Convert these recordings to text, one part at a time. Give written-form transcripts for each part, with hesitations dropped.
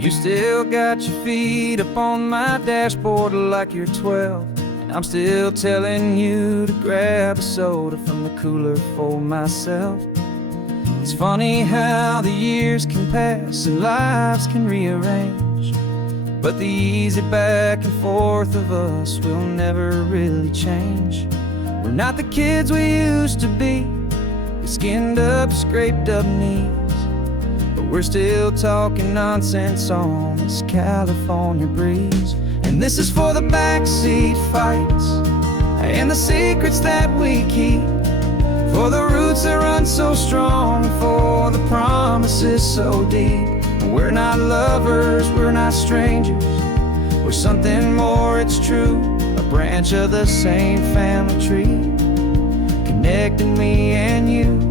You still got your feet up on my dashboard like you're 12, and I'm still telling you to grab a soda from the cooler for myself. It's funny how the years can pass and lives can rearrange, but the easy back and forth of us will never really change. We're not the kids we used to be, with skinned up, scraped up knees, but we're still talking nonsense on this California breeze. And this is for the backseat fights and the secrets that we keep, for the roots that run so strong, for the promises so deep. We're not lovers, we're not strangers, we're something more, it's true. A branch of the same family tree, connecting me and you.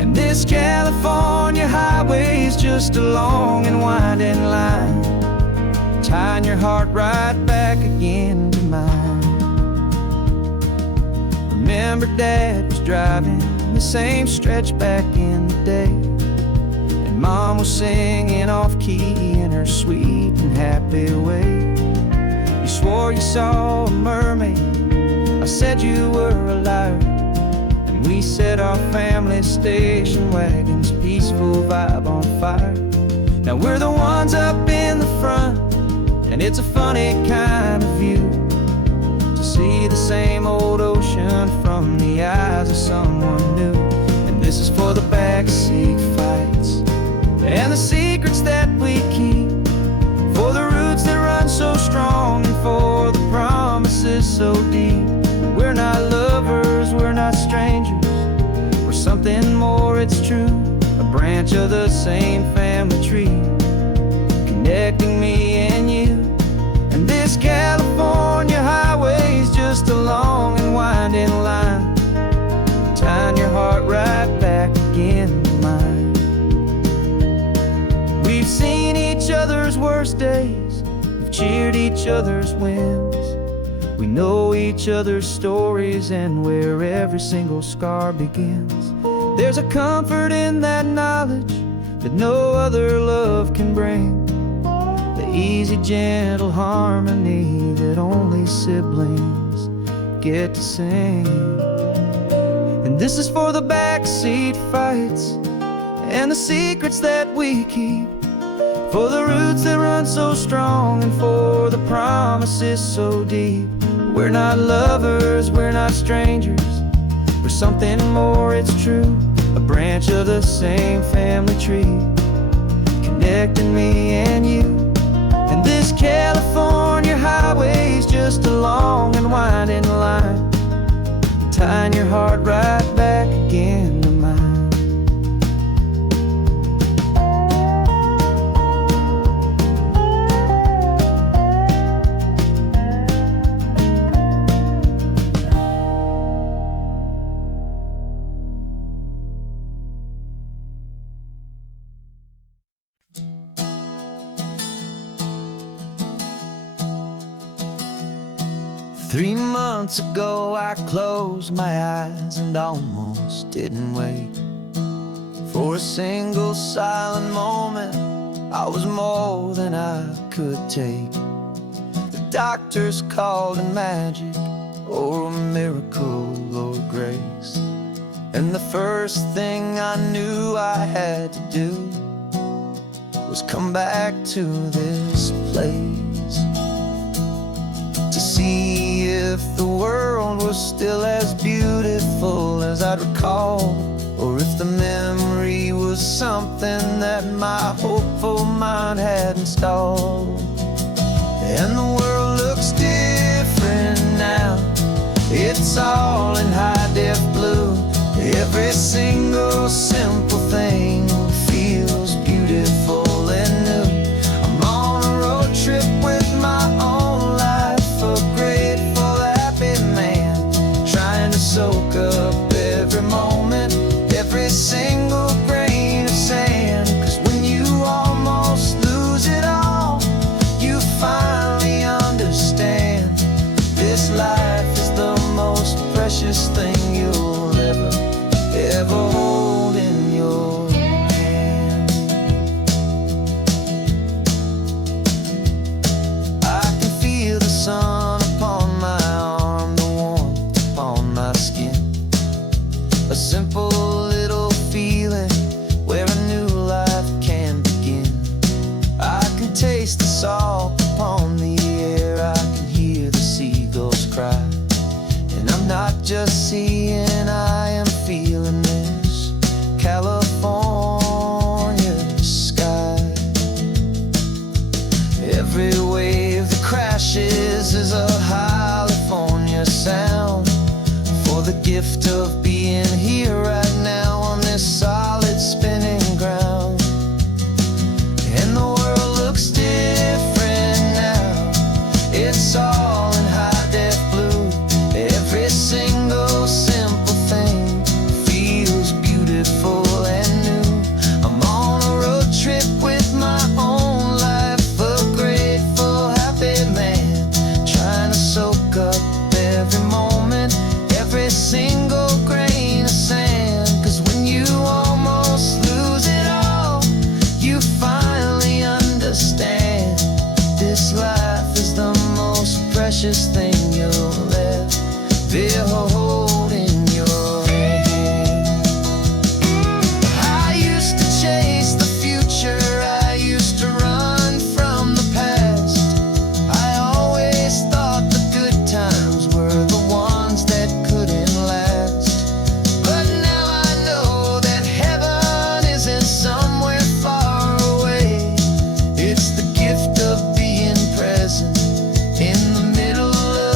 And this California highway is just a long and winding line, tying your heart right back again to mine. Remember Dad was driving the same stretch back in the day, and Mom was singing off-key in her sweet and happy way. You swore you saw a mermaid, I said you were a liar, and we set our family station wagon's peaceful vibe on fire. Now we're the ones up in the front, and it's a funny kind of view to see the same old ocean from the eyes of someone new. And this is for the backseat fights and the secrets that we keep, for the roots that run so strong, and for the promises so deep. We're not lovers, we're not strangers, we're something more, it's true. A branch of the same family tree, connecting me and you. And this California highway is just a long and winding line, tying your heart right back again to mine. We've seen each other's worst days, we've cheered each other's wins, we know each other's stories and where every single scar begins. There's a comfort in that knowledge that no other love can bring, the easy, gentle harmony that only siblings get to sing. And this is for the backseat fights and the secrets that we keep, for the roots that run so strong, and for the promises so deep. We're not lovers, we're not strangers, we're something more, it's true. A branch of the same family tree, connecting me and you. And this California highway is just a long and winding line, tying your heart right back again to mine. Three months ago I closed my eyes and almost didn't wait for a single silent moment. I was more than I could take. The doctors called it magic, or a miracle, or grace. And the first thing I knew I had to do was come back to this place, to see if the world was still as beautiful as I'd recall, or if the memory was something that my hopeful mind had installed. And the world looks different now, it's all in high-def blue. Every single simple thing feels beautiful and new. I'm on a road trip with my own life, a grateful, happy man, trying to soak up every moment, every single grain of sand. 'Cause when you almost lose it all, you finally understand this life is the most precious thing you'll ever hold in your just seeing I am feeling this California sky. Every wave that crashes is a California sound, for the gift of being here right now on this solid spinning ground. And the world looks different now, it's all in high-def blue. Every single simple thing feels beautiful and new. I'm on a road trip with my own life, a grateful, happy man, trying to soak up every moment, every single grain of sand. 'Cause when you almost lose it all, you finally understand this life is the most precious thing you'll ever hold in your hand. I used to chase the future, I used to run from the past. I always thought the good times were the ones that couldn't last. But now I know that heaven isn't somewhere far away. It's the gift of being present in the middle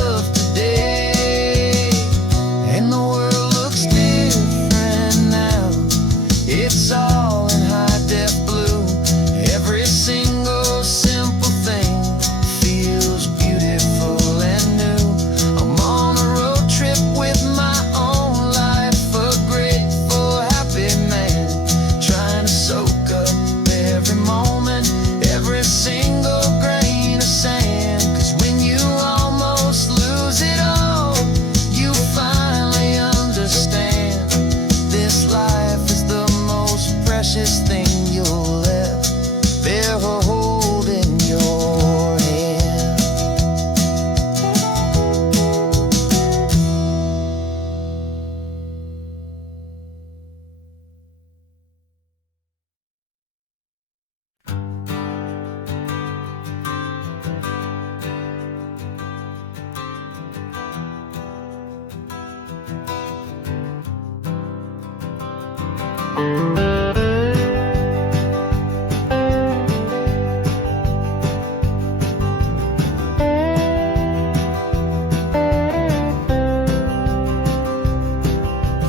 of today. And the world looks different now, it's all in high-def blue. Every single simple thing feels beautiful and new. I'm on a road trip with my own life, a grateful, happy man, trying to soak up every moment, every single grain of sand. 'Cause when you almost lose it all, you finally understand this life is the most precious thing you'll ever hold in your hand.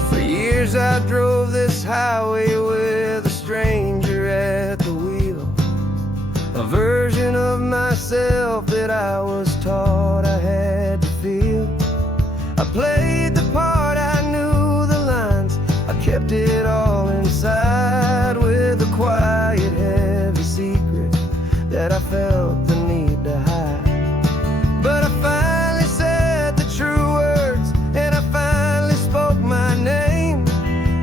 For years I drove this highway with a stranger at the wheel, a version of myself that I was taught I had to feel. I played the part, I knew the lines, I kept it all inside with a quiet, heavy secret that I felt the need to hide. But I finally said the true words, and I finally spoke my name.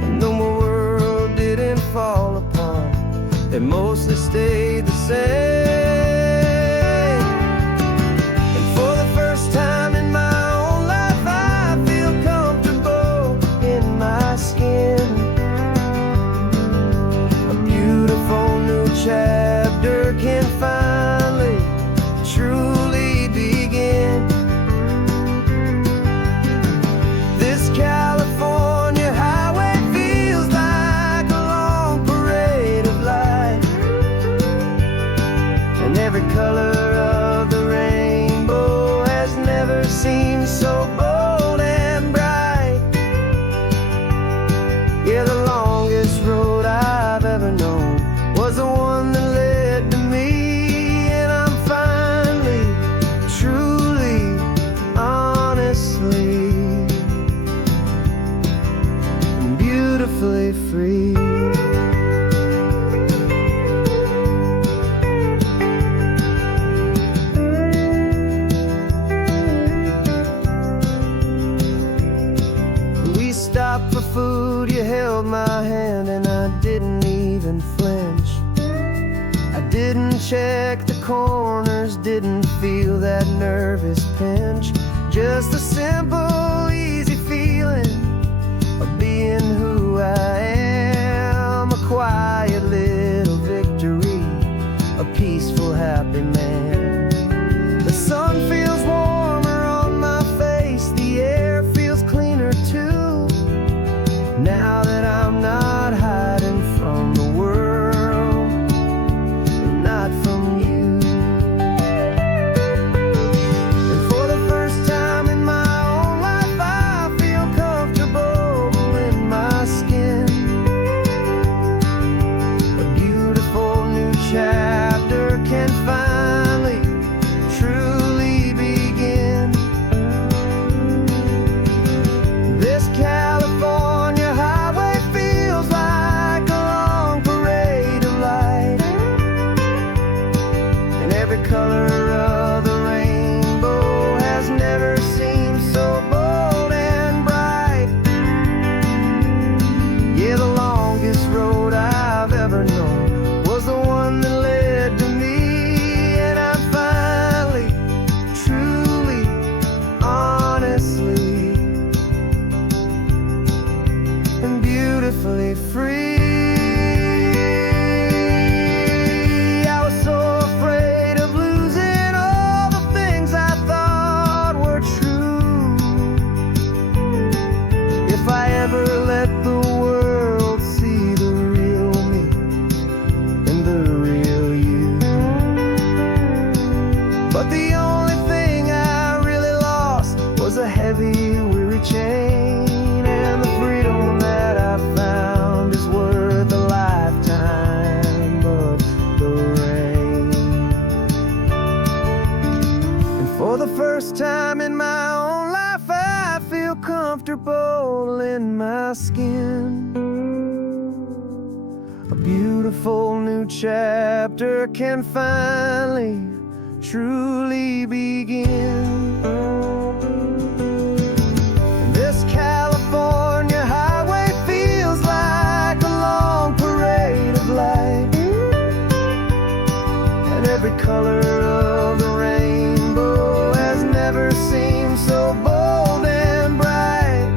And though my world didn't fall apart, it mostly stayed the same. And for the first time in my own life, I feel comfortable in my skin. A beautiful new chapter can finally truly begin. This California highway feels like a long parade of light, and every color of the rainbow has never seemed so bold and bright. Yeah, the longest road I've ever known was the one that led to me. And I'm finally, truly, honestly, and beautifully free. We stopped for food, you held my hand, and I didn't even flinch. I didn't check the corners, didn't feel that nervous pinch. Just a simple, easy feeling of being who I am. A quiet little victory, a peaceful, happy man. The sun feels warmer on my face, the air feels cleaner heavy, weary chain, and the freedom that I found is worth a lifetime of the rain. And for the first time in my own life, I feel comfortable in my skin. A beautiful new chapter can finally, truly begin. This California highway feels like a long parade of light, and every color of the rainbow has never seemed so bold and bright.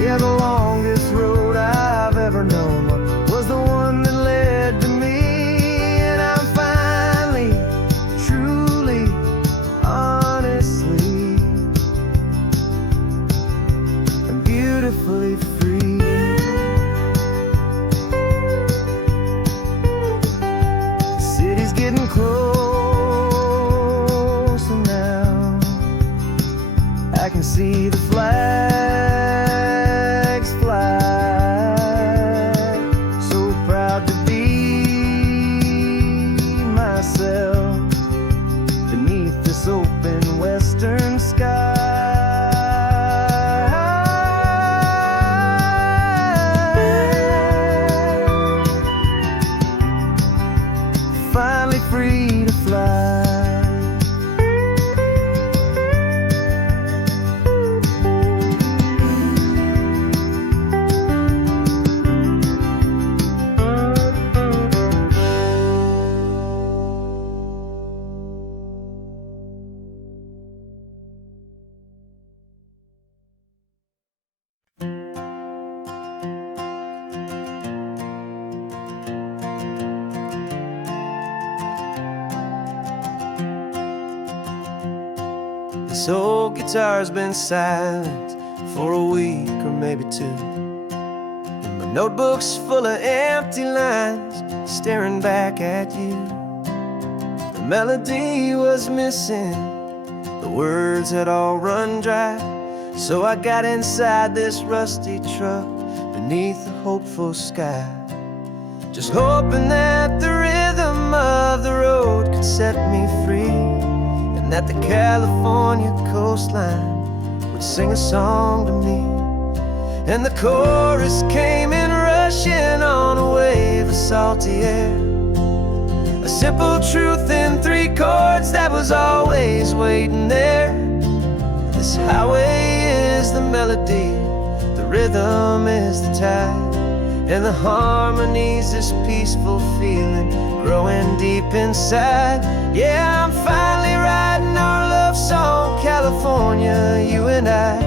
Yeah, the longest road I've ever known was the one that led to me, and I'm finally, truly, honestly, and beautifully free. The city's getting closer now. I can see the flags fly. So proud to be myself beneath this open western sky. Finally free to fly. This old guitar's been silent for a week or maybe two, and my notebook's full of empty lines staring back at you. The melody was missing, the words had all run dry, so I got inside this rusty truck beneath the hopeful sky, just hoping that the rhythm of the road could set me free, and that the California coastline would sing a song to me. And the chorus came in rushing on a wave of salty air, a simple truth in 3 chords that was always waiting there. This highway is the melody, the rhythm is the tide, and the harmony's this peaceful feeling growing deep inside. Yeah, I'm finally writing our love song, California, you and I,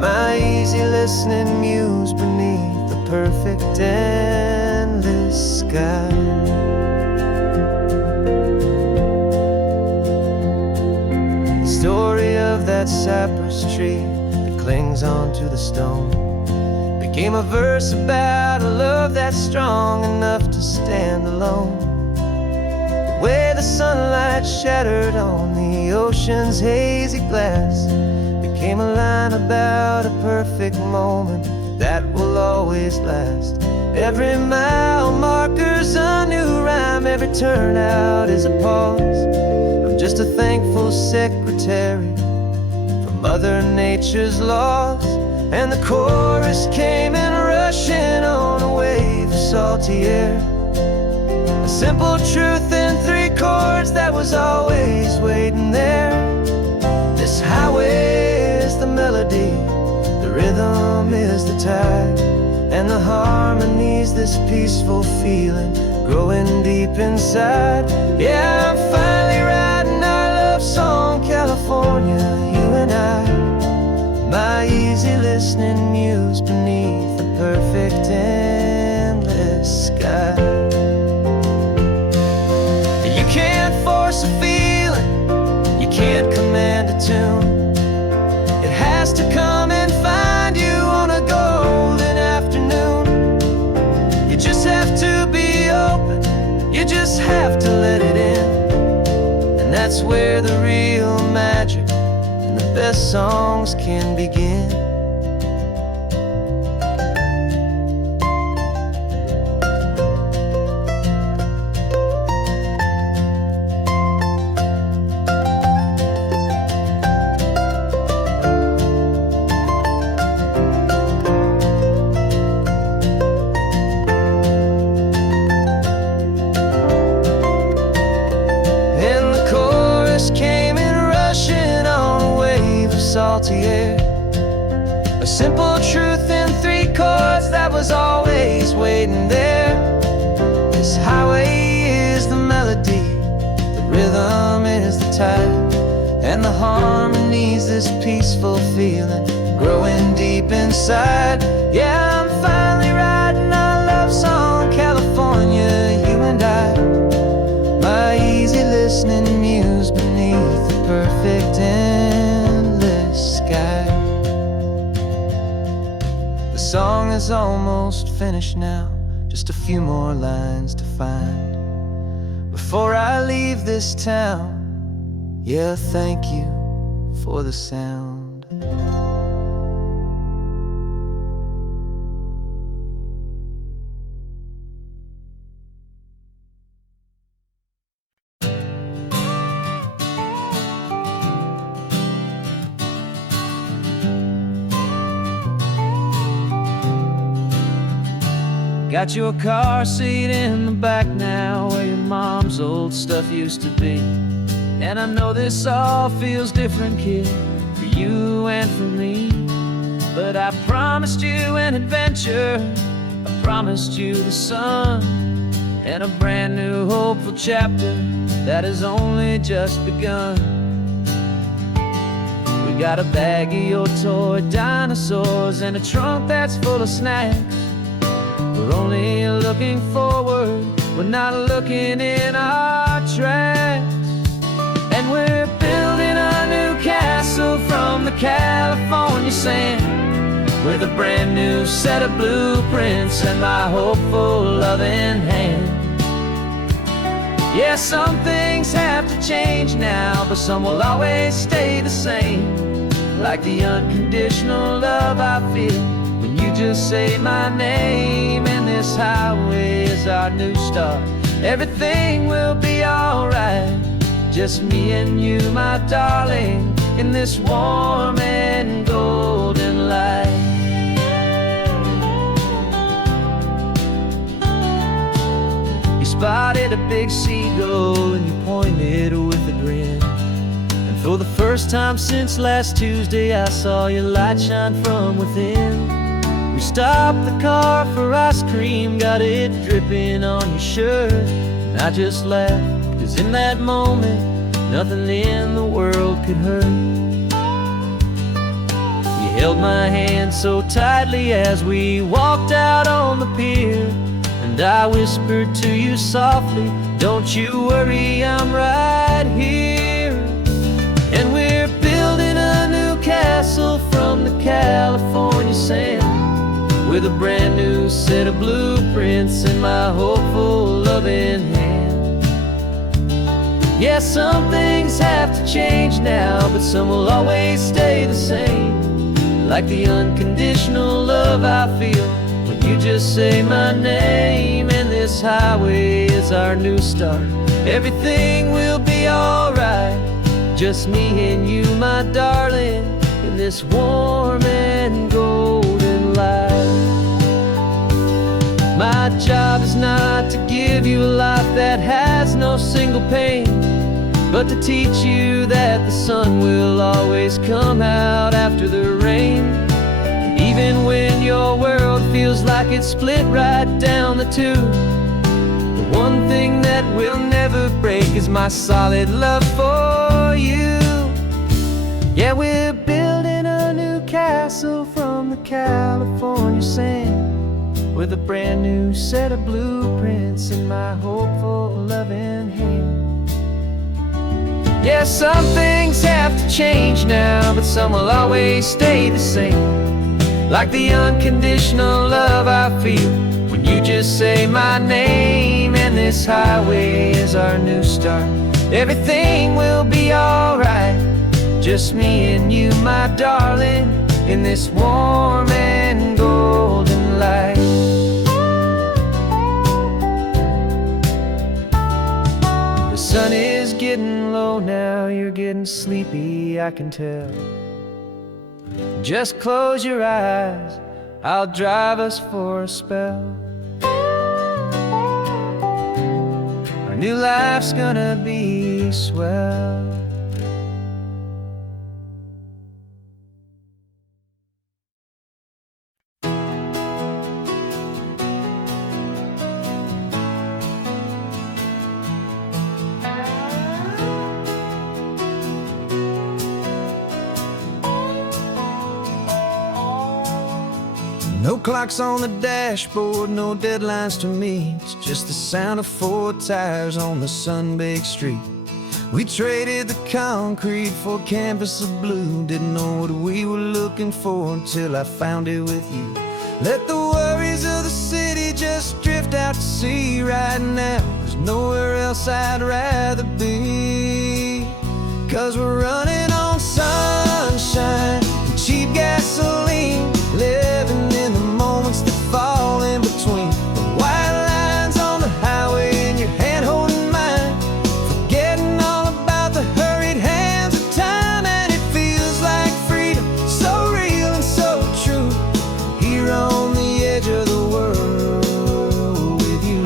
my easy listening muse beneath the perfect endless sky. The story of that cypress tree that clings onto the stone became a verse about a love that's strong enough to stand alone. The way the sunlight shattered on the ocean's hazy glass became a line about a perfect moment that will always last. Every mile marker's a new rhyme, every turnout is a pause. I'm just a thankful secretary for Mother Nature's laws. And the chorus came in rushing on a wave of salty air, a simple truth in 3 chords that was always waiting there. This highway is the melody, the rhythm is the tide, and the harmony's this peaceful feeling growing deep inside. Yeah, I'm finally writing our love song, California, you and I, my easy listening muse beneath the perfect endless sky. You can't force a feeling, you can't command a tune. It has to come and find you on a golden afternoon. You just have to be open, you just have to let it in, and that's where the real magic and the best songs can begin. Salty air, a simple truth in 3 chords that was always waiting there. This highway is the melody, the rhythm is the tide, and the harmony's this peaceful feeling growing deep inside. Yeah, I'm finally writing our love song, California, you and I. My easy listening muse beneath the perfect sky. The song is almost finished now, just a few more lines to find before I leave this town. Yeah, thank you for the sound. Got your car seat in the back now, where your mom's old stuff used to be. And I know this all feels different, kid, for you and for me. But I promised you an adventure, I promised you the sun, and a brand new hopeful chapter that has only just begun. We got a bag of your toy dinosaurs and a trunk that's full of snacks. We're only looking forward, we're not looking in our tracks. And we're building a new castle from the California sand, with a brand new set of blueprints and my hopeful loving hand. Yeah, some things have to change now, but some will always stay the same. Like the unconditional love I feel when you just say my name. And this highway is our new start, everything will be alright. Just me and you, my darling, in this warm and golden light. You spotted a big seagull and you pointed with a grin. And for the first time since last Tuesday, I saw your light shine from within. We stopped the car for ice cream, got it dripping on your shirt. And I just laughed, 'cause in that moment, nothing in the world could hurt. You held my hand so tightly as we walked out on the pier, and I whispered to you softly, don't you worry, I'm right here. And we're building a new castle from the California sand, with a brand new set of blueprints in my hopeful loving hand. Yeah, some things have to change now, but some will always stay the same. Like the unconditional love I feel when you just say my name. And this highway is our new start, everything will be alright. Just me and you, my darling, in this warm and golden light. My job is not to give you a life that has no single pain, but to teach you that the sun will always come out after the rain. And even when your world feels like it's split right down the two, the one thing that will never break is my solid love for you. Yeah, we're building a new castle from the California sand, with a brand new set of blueprints in my hopeful loving hand. Yeah, some things have to change now, but some will always stay the same. Like the unconditional love I feel when you just say my name. And this highway is our new start, everything will be alright. Just me and you, my darling, in this warm and golden light. The sun is getting low now, you're getting sleepy, I can tell. Just close your eyes, I'll drive us for a spell. Our new life's gonna be swell. No clocks on the dashboard, no deadlines to meet. It's just the sound of 4 tires on the sun-baked street. We traded the concrete for a canvas of blue. Didn't know what we were looking for until I found it with you. Let the worries of the city just drift out to sea. Right now, there's nowhere else I'd rather be. 'Cause we're running on sunshine and cheap gasoline, living in the moments that fall in between. The white lines on the highway and your hand holding mine, forgetting all about the hurried hands of time. And it feels like freedom, so real and so true, here on the edge of the world with you.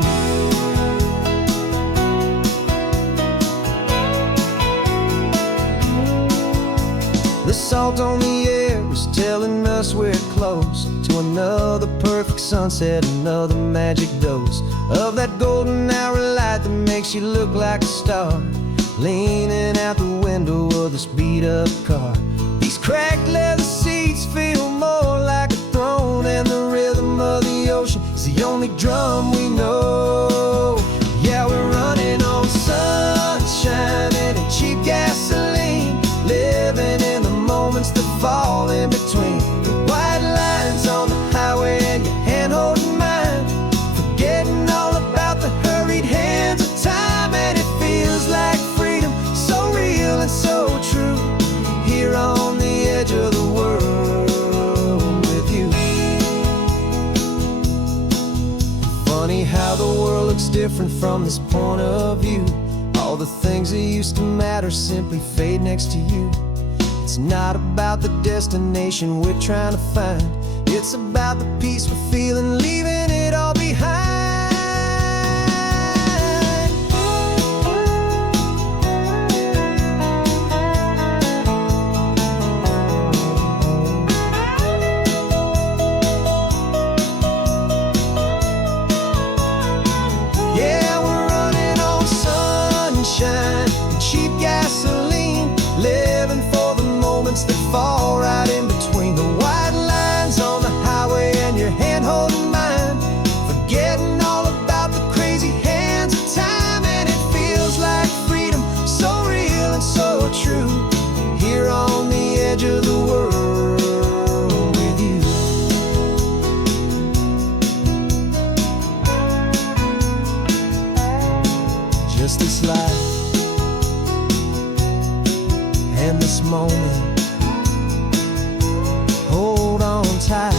The salt on the air is telling us we're close to another perfect sunset, another magic dose of that golden hour light that makes you look like a star, leaning out the window of this beat-up car. These cracked leather seats feel more like a throne, and the rhythm of the ocean is the only drum we know. Yeah, we're running on sunshine and a cheap gasoline, living in the moments that fall in between. The white lines on the highway and your hand holding mine, forgetting all about the hurried hands of time. And it feels like freedom, so real and so true, here on the edge of the world with you. Funny how the world looks different from this point of view. All the things that used to matter simply fade next to you. It's not about the destination we're trying to find, it's about the peace we're feeling, leaving it all behind. Yeah, we're running on sunshine and cheap gasoline, living for the moments that fall right in between. The white lines on the highway and your hand holding mine, forgetting all about the crazy hands of time. And it feels like freedom, so real and so true, here on the edge of the world with you. Just this life and this moment, hold on tight,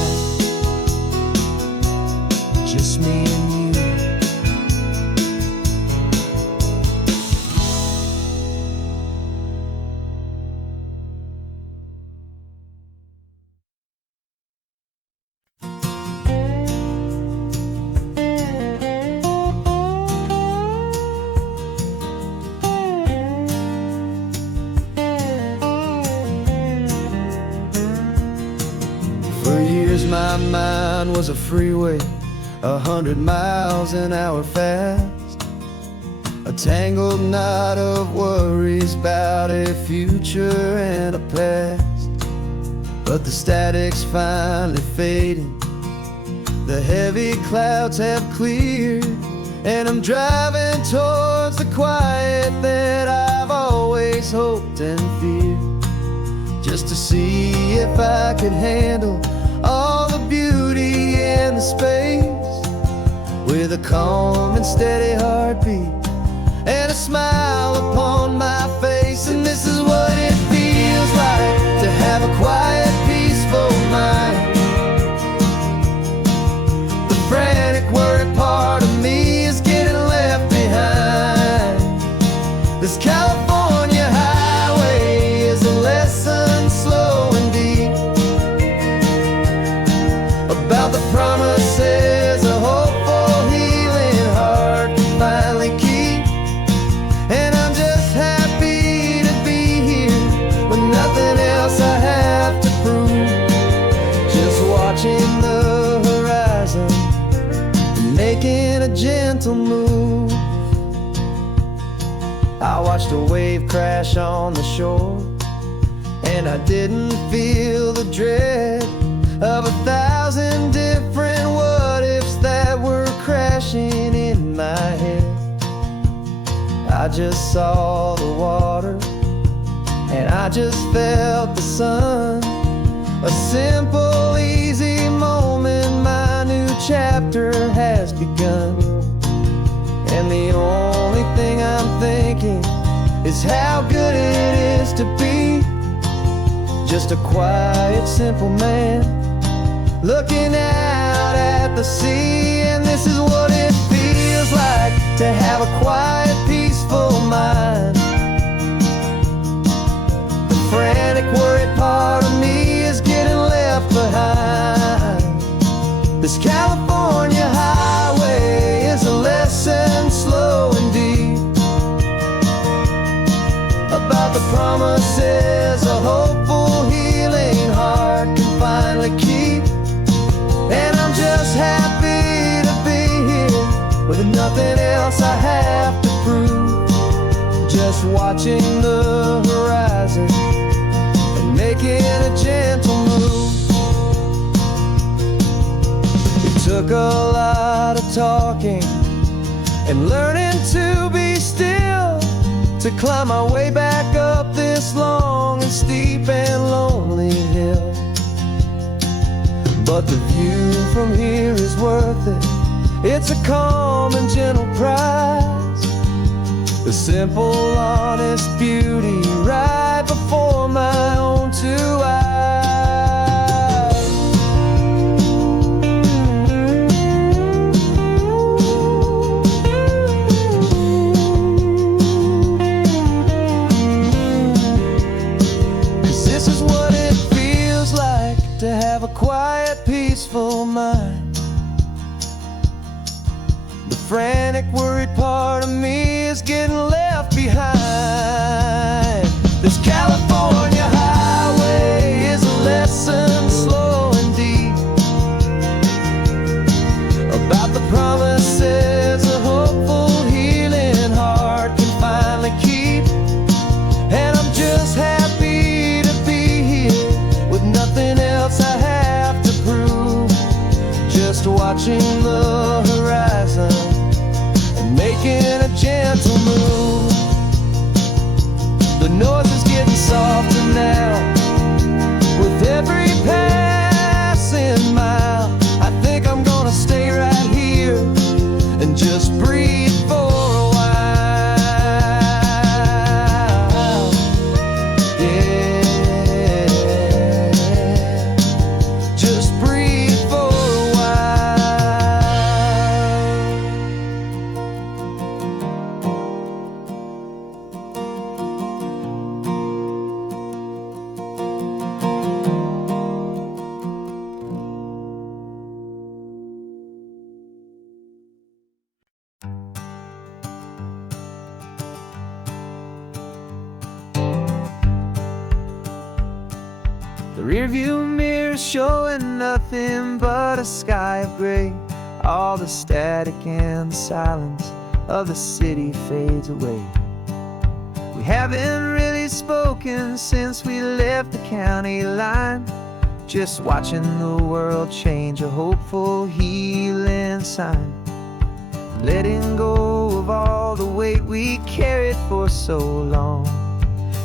just me and you. For years my mind was a freeway, 100 miles an hour fast, a tangled knot of worries about a future and a past. But the static's finally fading, the heavy clouds have cleared, and I'm driving towards the quiet that I've always hoped and feared, just to see if I could handle all the beauty and the space, with a calm and steady heartbeat and a smile upon my face. And this is what it feels like. watched a wave crash on the shore, and I didn't feel the dread of 1,000 different what-ifs that were crashing in my head. I just saw the water, and I just felt the sun. A simple, easy moment, my new chapter has begun. And the only thing I'm thinking is how good it is to be just a quiet, simple man looking out at the sea. And this is what it feels like to have a quiet, peaceful mind. The frantic, worried part of me is getting left behind. This California highway is a lesson slow and deep about the promises a hopeful, healing heart can finally keep. And I'm just happy to be here with nothing else I have to prove, just watching the horizon and making a gentle move. It took a lot of talking and learning to be still to climb my way back up this long and steep and lonely hill. But the view from here is worth it. It's a calm and gentle prize, the simple, honest beauty right before my own two eyes. 'Cause this is what it feels like to have a quiet, peaceful mind. The frantic, worried part of me is getting left behind. This California highway is a lesson slow and deep about the promises a hopeful, healing heart can finally keep. And I'm just happy to be here with nothing else I have to prove, just watching the horizon and making a gentle move. The noise is getting softer now with every passing mile. I think I'm gonna stay right here and just breathe for a while. Yeah, just breathe for a while. The rearview mirror showing nothing but a sky of gray. All the static and the silence of the city fades away. We haven't really spoken since we left the county line, just watching the world change, a hopeful, healing sign. Letting go of all the weight we carried for so long,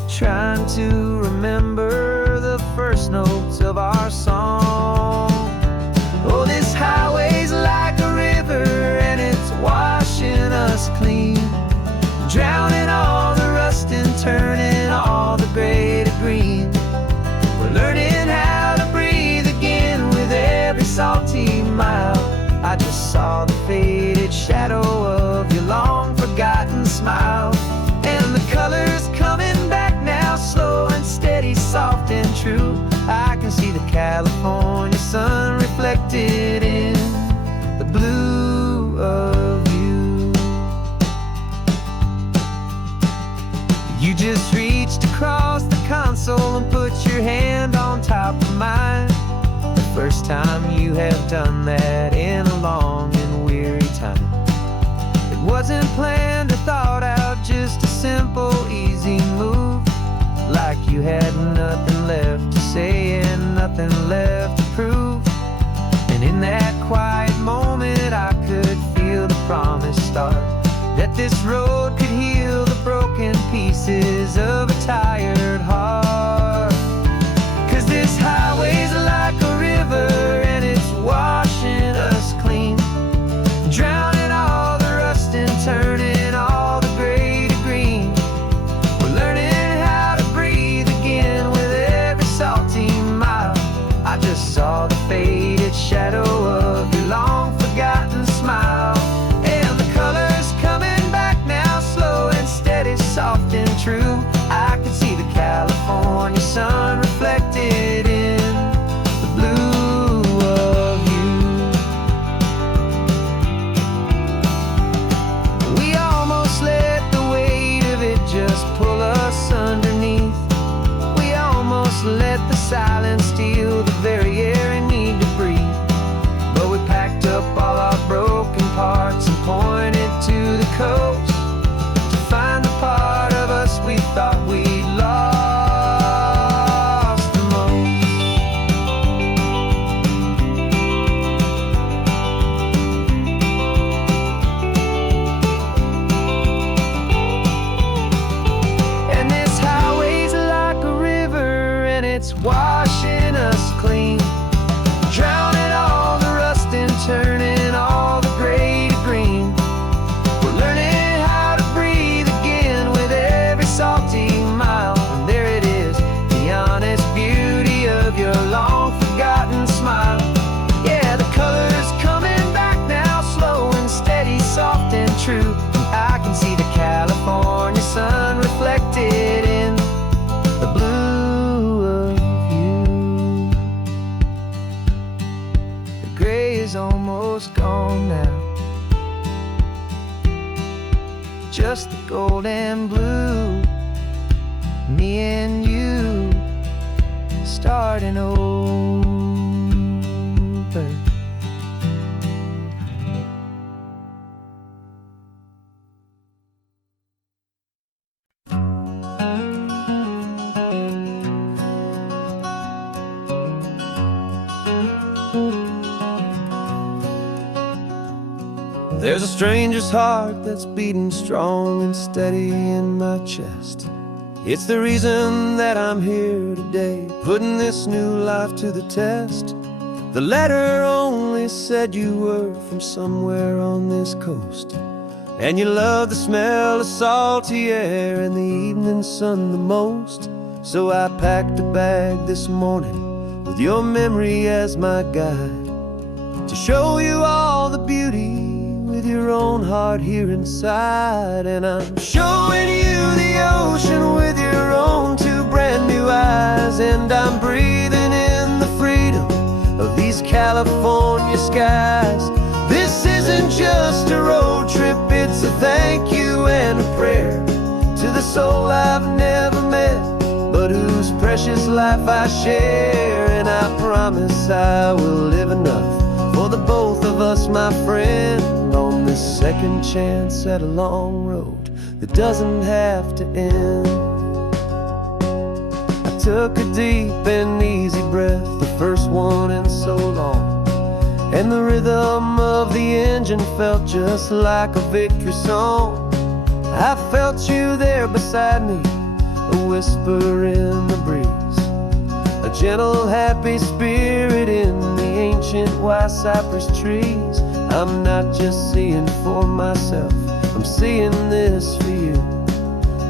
trying to remember the first notes of our song. Oh, this highway's like a river and it's washing us clean, drowning all the rust and turning all the gray to green. We're learning how to breathe again with every salty mile. I just saw the faded shadow of your long forgotten smile, and the colors coming back now, slow and steady, soft and true. I can see the California sun reflected in the blue of you. You just reached across the console and put your hand on top of mine. The first time you have done that in a long and weary time. It wasn't planned or thought out, just a simple, easy move, like you had nothing left to say and nothing left to prove. And in that quiet moment I could feel the promise start, that this road could heal the broken pieces of a tired heart. 'Cause this highway's like a river and it's washing us clean, drowning all the rust and turning all the gray to green. We're learning how to breathe again with every salty mile. I just saw the faded shadow of your long forgotten smile, and the colors coming back now, slow and steady, soft and true. I could see the California sun reflected in the blue of you. We almost let the weight of it just pull us underneath. We almost let the silence steal the very air I need to breathe. But we packed up all our broken parts and pointed to the coast to find the part of us we thought we'd lost the most. And this highway's like a river and it's washing us clean, drowning all the rust and turning all the gray to green. We're learning how to breathe again with every salty mile. And there it is, the honest beauty of your long forgotten smile. Yeah, the colors coming back now, slow and steady, soft and true. I can see the California sun reflected in the blue of you. The gray is almost gone now, just the gold and blue. Me and you starting over. There's a stranger's heart that's beating strong and steady in my chest. It's the reason that I'm here today, putting this new life to the test. The letter only said you were from somewhere on this coast, and you love the smell of salty air and the evening sun the most. So I packed a bag this morning with your memory as my guide, to show you all the beauty with your own heart here inside. And I'm showing you the ocean with your own two brand new eyes, and I'm breathing in the freedom of these California skies. This isn't just a road trip, it's a thank you and a prayer to the soul I've never met, but whose precious life I share. And I promise I will live enough for the both of us, my friend, on this second chance at a long road that doesn't have to end. I took a deep and easy breath, the first one in so long, and the rhythm of the engine felt just like a victory song. I felt you there beside me, a whisper in the breeze, a gentle happy spirit in the ancient white cypress trees. I'm not just seeing for myself, I'm seeing this for you,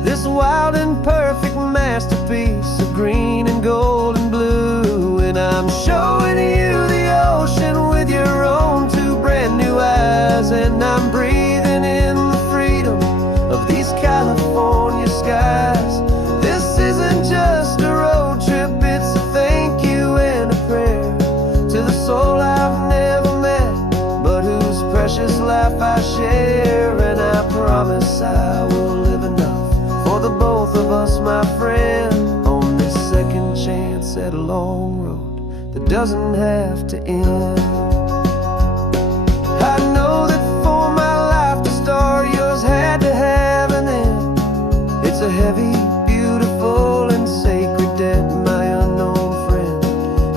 this wild and perfect masterpiece of green and gold and blue. And I'm showing you the ocean with your own two brand new eyes, and I'm breathing in the freedom of these California skies. This isn't just a road trip, it's a thank you and a prayer to the soul I've never met, but whose precious life I share. And I promise I will live enough for the both of us, my friend, on this second chance at a long road that doesn't have to end. I know that for my life to start, yours had to have an end. heavy, beautiful, and sacred debt, my unknown friend.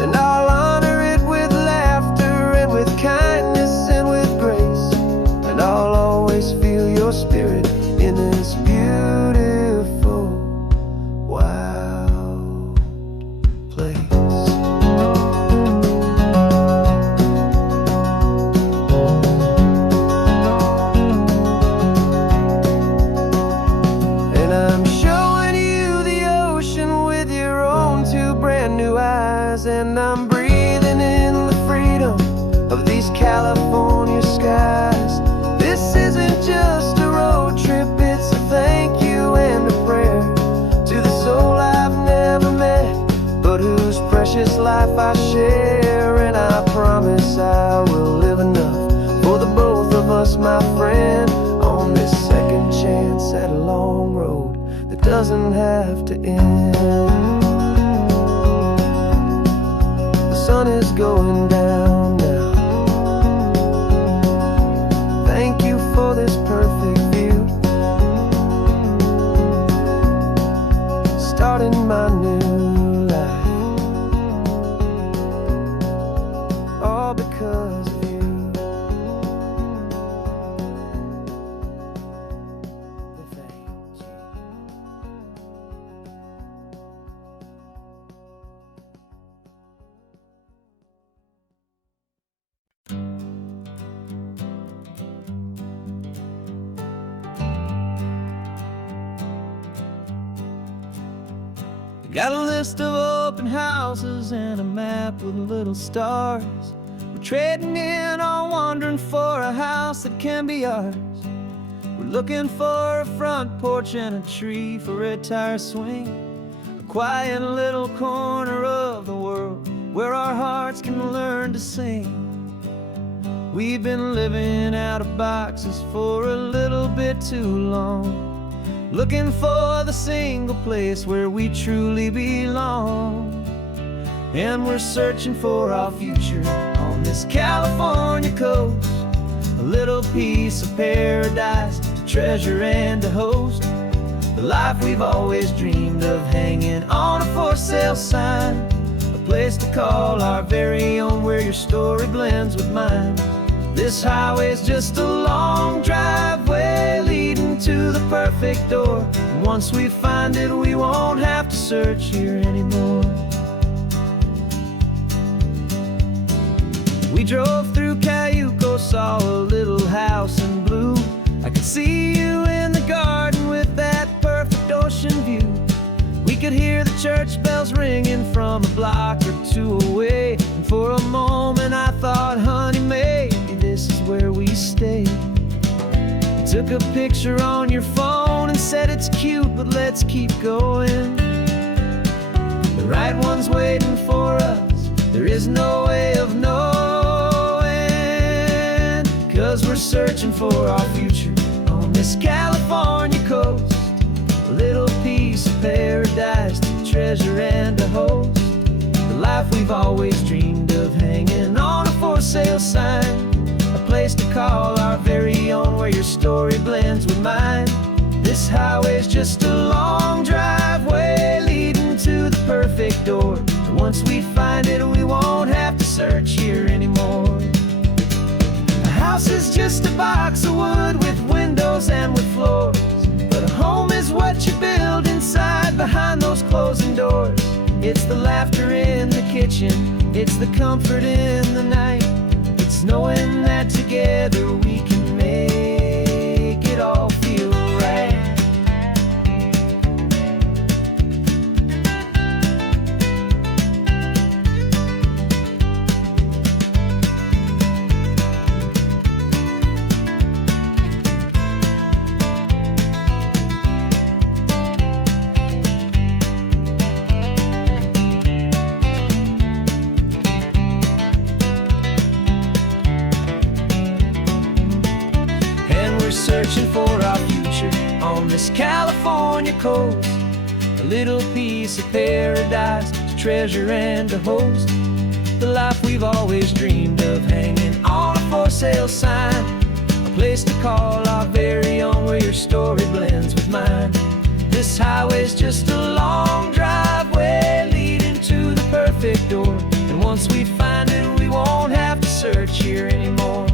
And I'll honor it with laughter and with kindness and with grace. And I'll always feel your spirit in this beautiful, wild place. And I'm showing you the ocean with your own two brand new eyes. And I'm breathing in the freedom of these California skies. This isn't just a road trip, it's a thank you and a prayer to the soul I've never met, but whose precious life I share. And I promise I will live enough for the both of us, my friend, on this second chance at a long road that doesn't have to end. The sun is going down now. Thank you for this perfect view, starting my new life, all because of you. Thank you. Got a list of open houses and a map with little stars. We're trading in or wandering for a house that can be ours. We're looking for a front porch and a tree for a tire swing, a quiet little corner of the world where our hearts can learn to sing. We've been living out of boxes for a little bit too long, looking for the single place where we truly belong. And we're searching for our future on this California coast, a little piece of paradise to treasure and to host, the life we've always dreamed of, hanging on a for sale sign, a place to call our very own where your story blends with mine. This highway's just a long driveway leading to the perfect door. And once we find it, we won't have to search here anymore. We drove through Cayuco, saw a little house in blue. I could see you in the garden with that perfect ocean view. We could hear the church bells ringing from a block or two away. And for a moment I thought, honey, maybe this is where we stay. You took a picture on your phone and said it's cute, but let's keep going. The right one's waiting for us, there is no way of knowing, 'cause we're searching for our future on this California coast, a little piece of paradise to treasure and to host, the life we've always dreamed of, hanging on a for sale sign, a place to call our very own where your story blends with mine. This highway's just a long driveway leading to the perfect door. And once we find it, we won't have to search here anymore. A house is just a box of wood with windows and with floors, but a home is what you build inside behind those closing doors. It's the laughter in the kitchen, it's the comfort in the night, it's knowing that together we can make it all feel right. Searching for our future on this California coast, a little piece of paradise to treasure and to host, the life we've always dreamed of, hanging on a for sale sign, a place to call our very own where your story blends with mine. This highway's just a long driveway leading to the perfect door. And once we find it, we won't have to search here anymore.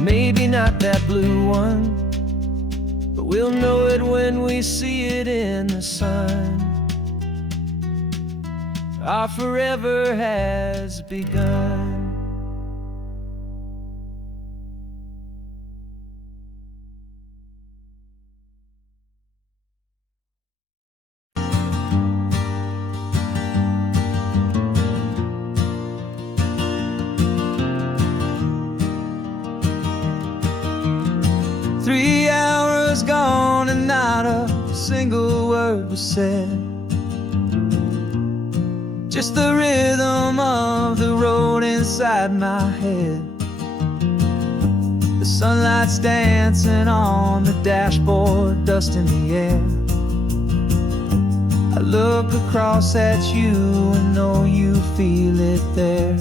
Maybe not that blue one, but we'll know it when we see it in the sun. Our forever has begun. 3 hours gone and not a single word was said. Just the rhythm of the road inside my head. The sunlight's dancing on the dashboard, dust in the air. I look across at you and know you feel it there.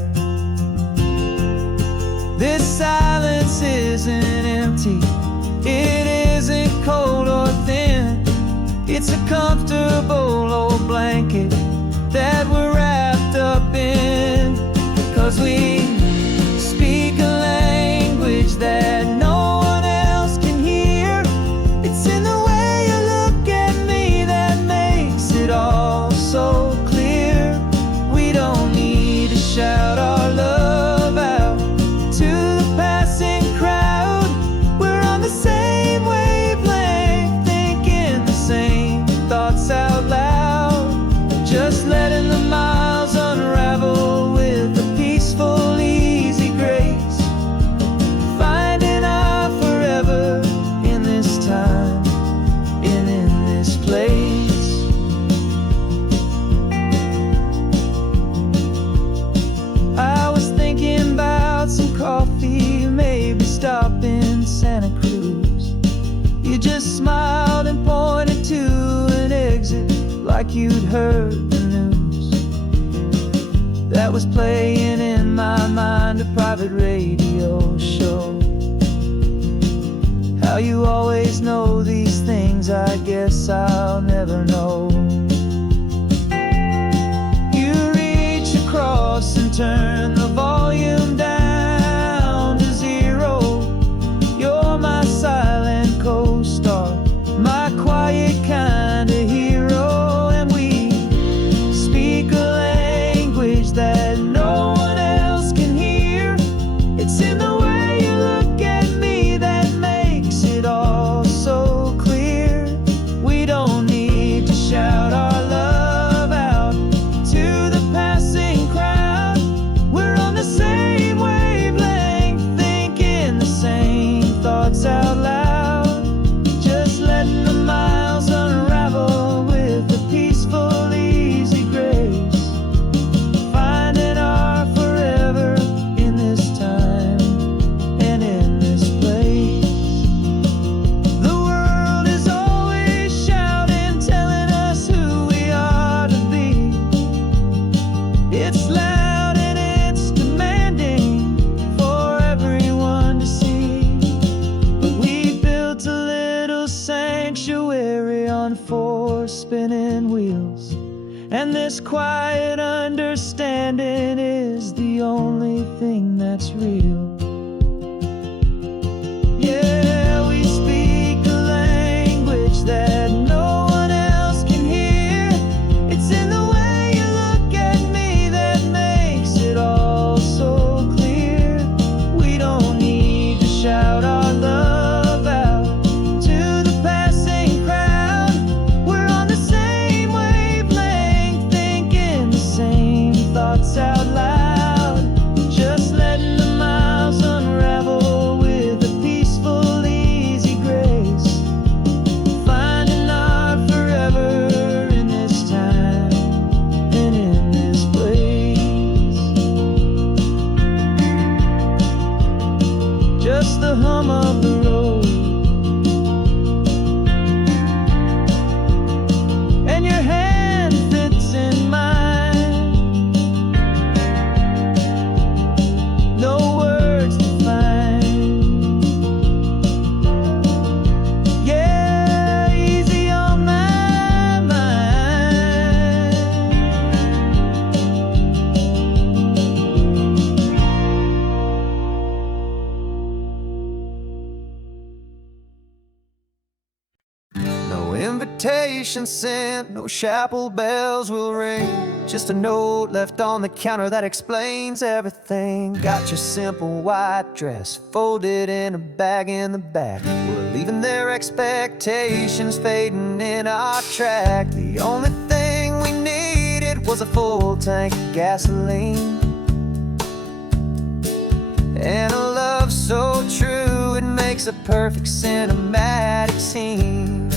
This silence isn't empty, it isn't cold or thin. It's a comfortable old blanket that we're wrapped up in. 'Cause we speak a language that no one else can hear. It's in the way you look at me that makes it all so clear. We don't need to shout our love out to the passing crowd. We're on the same wavelength, thinking the same thoughts out loud. Just letting the miles unravel with a peaceful, easy grace. Finding our forever in this time and in this place. I was thinking about some coffee, maybe stop in Santa Cruz. You just smiled and pointed to an exit like you'd heard the news. That was playing in my mind, a private radio show. How you always know these things, I guess I'll never know. You reach across and turn the volume down to 0. You're my silent co-star, my quiet kind of hero. And we speak a language that no one else can hear. It's in the way you look at me that makes it all so clear. We don't need to shout our love out to the passing crowd. We're on the same wavelength, thinking the same thoughts out loud. Just letting the miles unravel with a peaceful, easy grace. Finding our forever in this time and in this place. The world is always shouting, telling us who we are to be. It's loud and it's demanding for everyone to see. But we built a little sanctuary on 4 spinning wheels, and this quiet understanding is the only thing that's real. Yeah, we speak a language that no one else can hear. It's in the way you look at me that makes it all so clear. We don't need to shout our love out to the passing crowd. We're on the same wavelength, thinking the same thoughts out loud. Just letting the miles invitation sent, no chapel bells will ring. Just a note left on the counter that explains everything. Got your simple white dress folded in a bag in the back. We're leaving their expectations fading in our track. The only thing we needed was a full tank of gasoline, and a love so true it makes a perfect cinematic scene.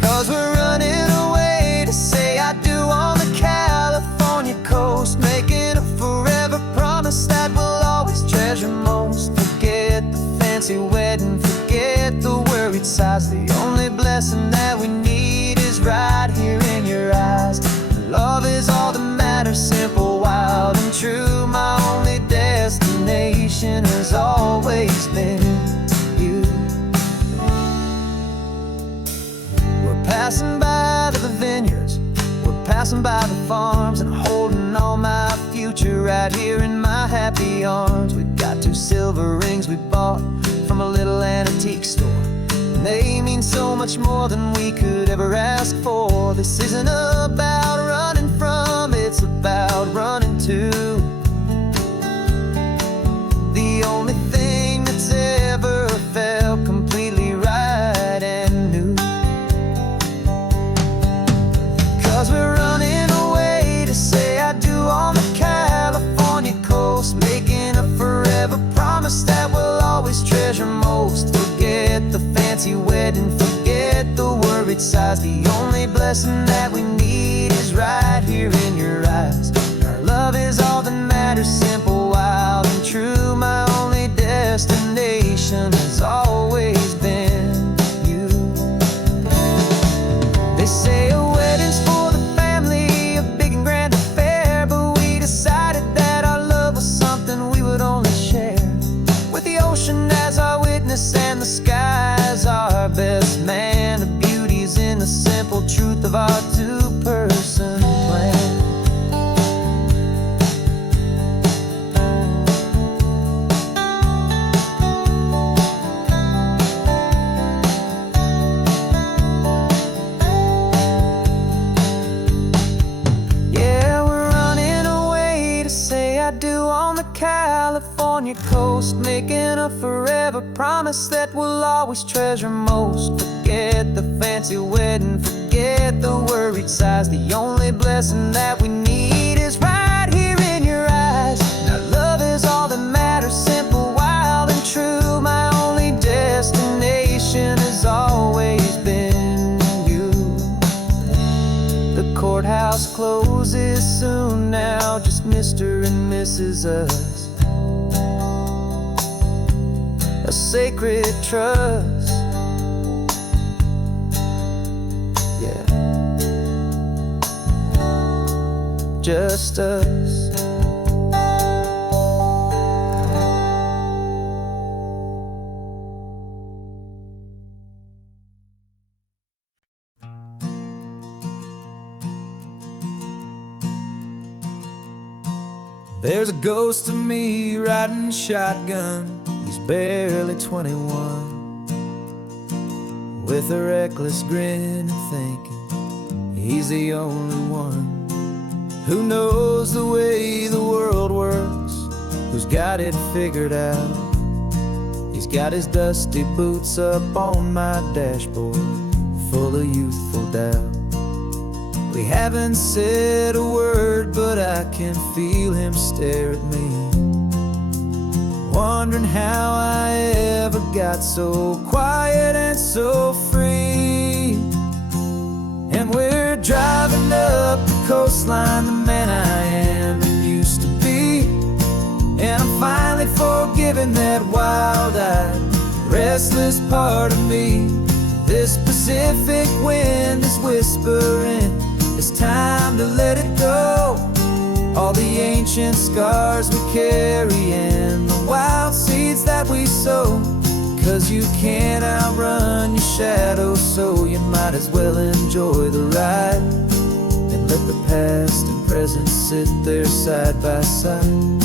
'Cause we're running away to say I do on the California coast, making a forever promise that we'll always treasure most. Forget the fancy wedding, forget the worried sighs. The only blessing that we need is right here in your eyes. Love is all that matters, simple, wild, and true. My only destination has always been you. We're passing by the vineyards, we're passing by the farms, and holding on my future right here in my happy arms. We've got 2 silver rings we bought from a little antique store, and they mean so much more than we could ever ask for. This isn't about running from, it's about running to the only thing that's ever felt completely right and new. 'Cause we're running away to say I do on the California coast, making a forever promise that we'll always treasure most. Forget the fancy wedding, forget the worried sighs. The only blessing that we need is right here in your eyes. Our love is all that matters, simple, wild, and true. My only destination has always been you. They say a wedding's for the family, a big and grand affair, but we decided that our love was something we would only share with the ocean as our witness and the sky as our best man. The beauty's in the simple truth of our 2-person plan. Yeah, we're running away to say I do on the California coast, making a forever promise that we'll always treasure most. Forget the fancy wedding, forget the worried sighs. The only blessing that we need is right here in your eyes. Now love is all that matters, simple, wild, and true. My only destination has always been you. The courthouse closes soon now, just Mr. and Mrs. Us, a sacred trust. Yeah, just us. There's a ghost of me riding shotgun. He's barely 21, with a reckless grin and thinking he's the only one who knows the way the world works, who's got it figured out. He's got his dusty boots up on my dashboard, full of youthful doubt. We haven't said a word, but I can feel him stare at me, wondering how I ever got so quiet and so free. And we're driving up the coastline, the man I am and used to be. And I'm finally forgiving that wild-eyed, restless part of me. This Pacific wind is whispering, it's time to let it go. All the ancient scars we carry and the wild seeds that we sow. 'Cause you can't outrun your shadow, so you might as well enjoy the ride and let the past and present sit there side by side.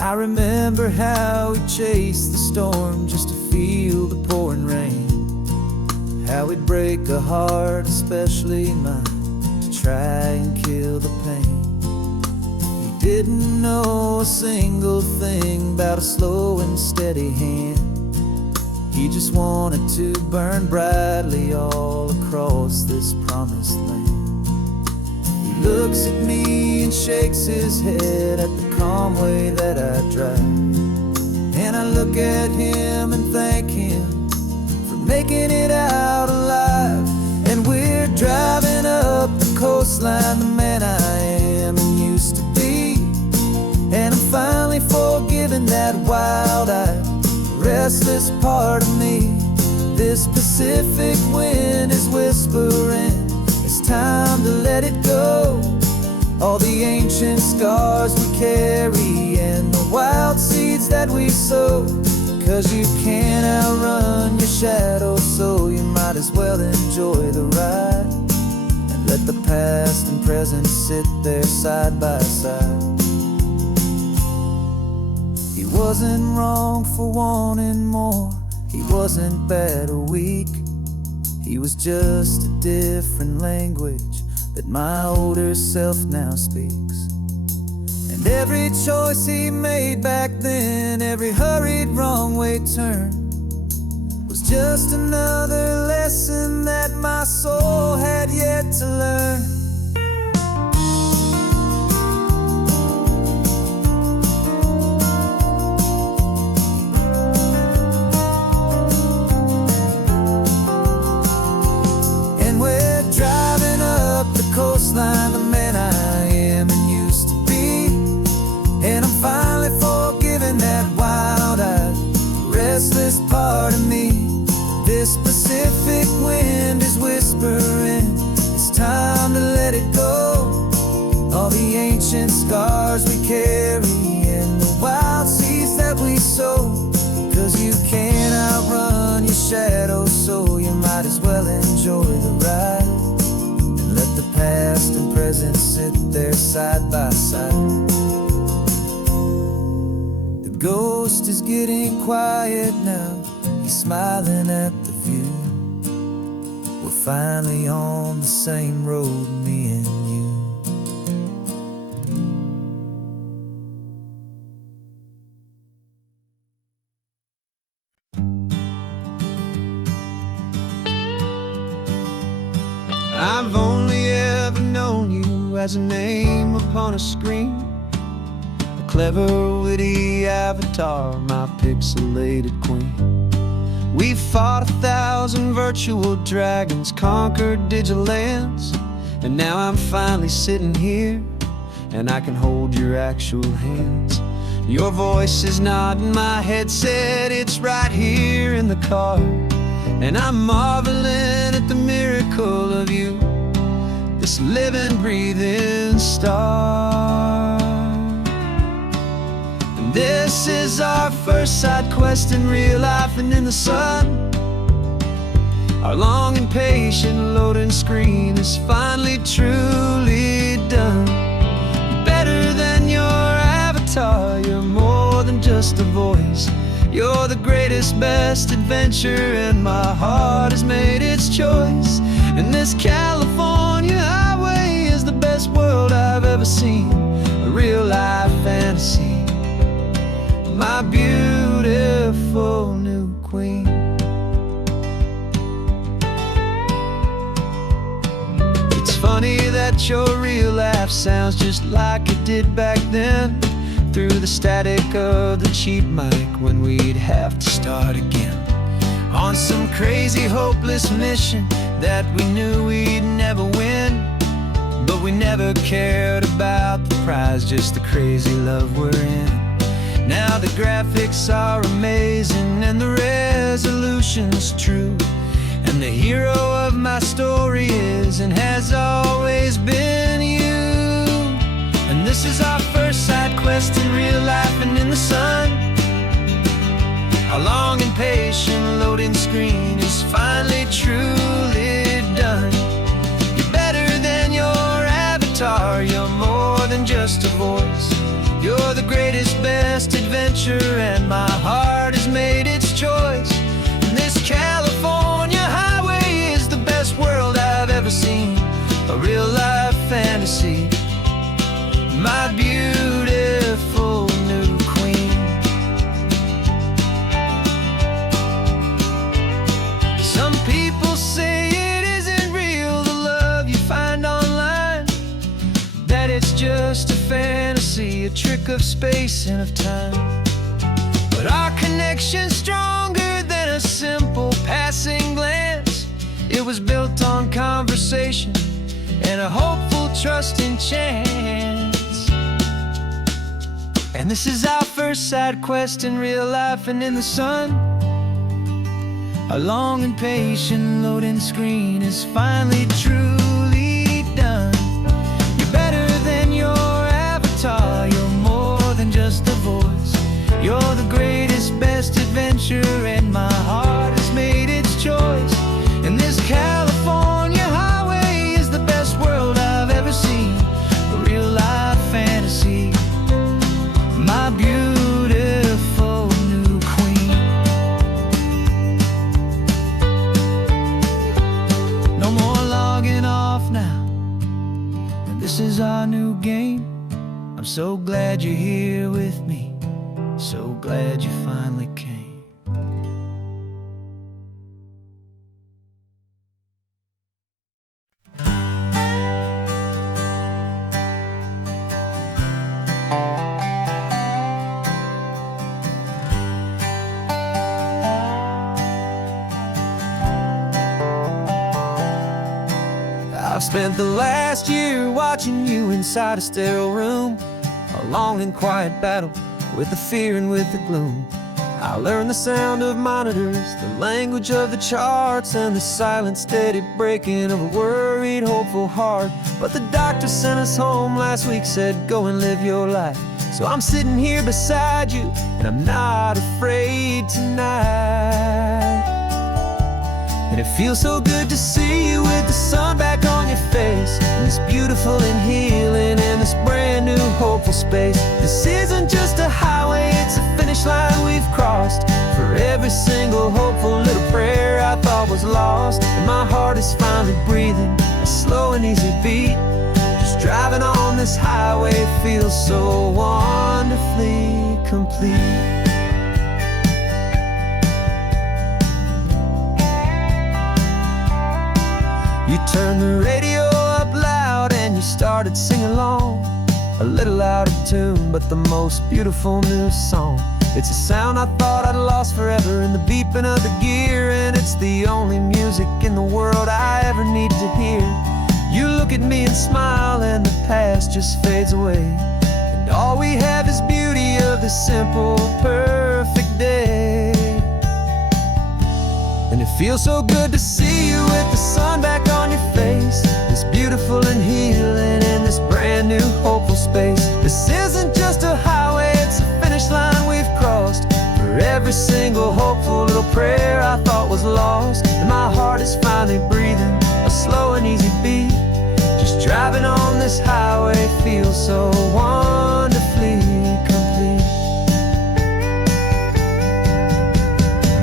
I remember how we chased the storm just to feel feel the pouring rain, how it'd break a heart, especially mine, to try and kill the pain. He didn't know a single thing about a slow and steady hand. He just wanted to burn brightly all across this promised land. He looks at me and shakes his head at the calm way that I drive, and I look at him and thank him for making it out alive. And we're driving up the coastline, the man I am and used to be, and I'm finally forgiving that wild-eyed, restless part of me. This Pacific wind is whispering, it's time to let it go. All the ancient scars we carry and the wild seeds that we sow. 'Cause you can't outrun your shadow, so you might as well enjoy the ride, and let the past and present sit there side by side. He wasn't wrong for wanting more, he wasn't bad or weak. He was just a different language that my older self now speaks. And every choice he made back then, every hurried wrong way turn, was just another lesson that my soul had yet to learn. Coastline, the man I am and used to be, and I'm finally forgiving that wild-eyed, restless part of me. This Pacific wind is whispering, it's time to let it go. All the ancient scars we carry and the wild seeds that we sow. 'Cause you can't outrun your shadow, so you might as well enjoy the ride, let the past and present sit there side by side. The ghost is getting quiet now, he's smiling at the view. We're finally on the same road, me and you. I've only ever known you as a name upon a screen, a clever, witty avatar, my pixelated queen. We fought 1,000 virtual dragons, conquered digital lands, and now I'm finally sitting here, and I can hold your actual hands. Your voice is not in my headset, it's right here in the car, and I'm marveling at the miracle of you, this living, breathing star. And this is our first side quest in real life and in the sun. Our long and patient loading screen is finally truly done. You're better than your avatar, you're more than just a voice. You're the greatest, best adventure, and my heart has made its choice. And this California highway is the best world I've ever seen, a real-life fantasy, my beautiful new queen. It's funny that your real life sounds just like it did back then, through the static of the cheap mic when we'd have to start again, on some crazy hopeless mission that we knew we'd never win. But we never cared about the prize, just the crazy love we're in. Now the graphics are amazing and the resolution's true, and the hero of my story is and has always been you. And this is our first side quest in real life and in the sun. Our long and patient loading screen is finally truly done. You're better than your avatar, you're more than just a voice. You're the greatest, best adventure, and my heart has made its choice. ever seen, a real-life fantasy. My beautiful new queen. Some people say it isn't real, the love you find online, that it's just a fantasy, a trick of space and of time. But our connection's stronger than a simple passing glance. It was built on conversation and a hopeful, trusting chance. And this is our first side quest in real life and in the sun. Our long and patient loading screen is finally truly done. You're better than your avatar, you're more than just a voice. You're the greatest, best adventure, and my heart has made its choice. And this California highway is the best world I've ever seen, a real-life fantasy. My beautiful new queen. No more logging off now, and this is our new game. I'm so glad you're here with me, so glad you finally came. I've spent the last year watching you inside a sterile room, a long and quiet battle with the fear and with the gloom. I learned the sound of monitors, the language of the charts, and the silent, steady breaking of a worried, hopeful heart. But the doctor sent us home last week, said go and live your life. So I'm sitting here beside you, and I'm not afraid tonight. And it feels so good to see you with the sun back on your face, and this beautiful and healing in this brand new hopeful space. This isn't just a highway, it's a finish line we've crossed. For every single hopeful little prayer I thought was lost, and my heart is finally breathing a slow and easy beat. Just driving on this highway feels so wonderfully complete. You turned the radio up loud and you started singing along, a little out of tune, but the most beautiful new song. It's a sound I thought I'd lost forever in the beeping of the gear, and it's the only music in the world I ever need to hear. You look at me and smile, and the past just fades away, and all we have is beauty of this simple, perfect day. And it feels so good to see you with the sun back on your face, this beautiful and healing in this brand new hopeful space. This isn't just a highway, it's a finish line we've crossed. For every single hopeful little prayer I thought was lost, and my heart is finally breathing a slow and easy beat. Just driving on this highway feels so wonderfully complete.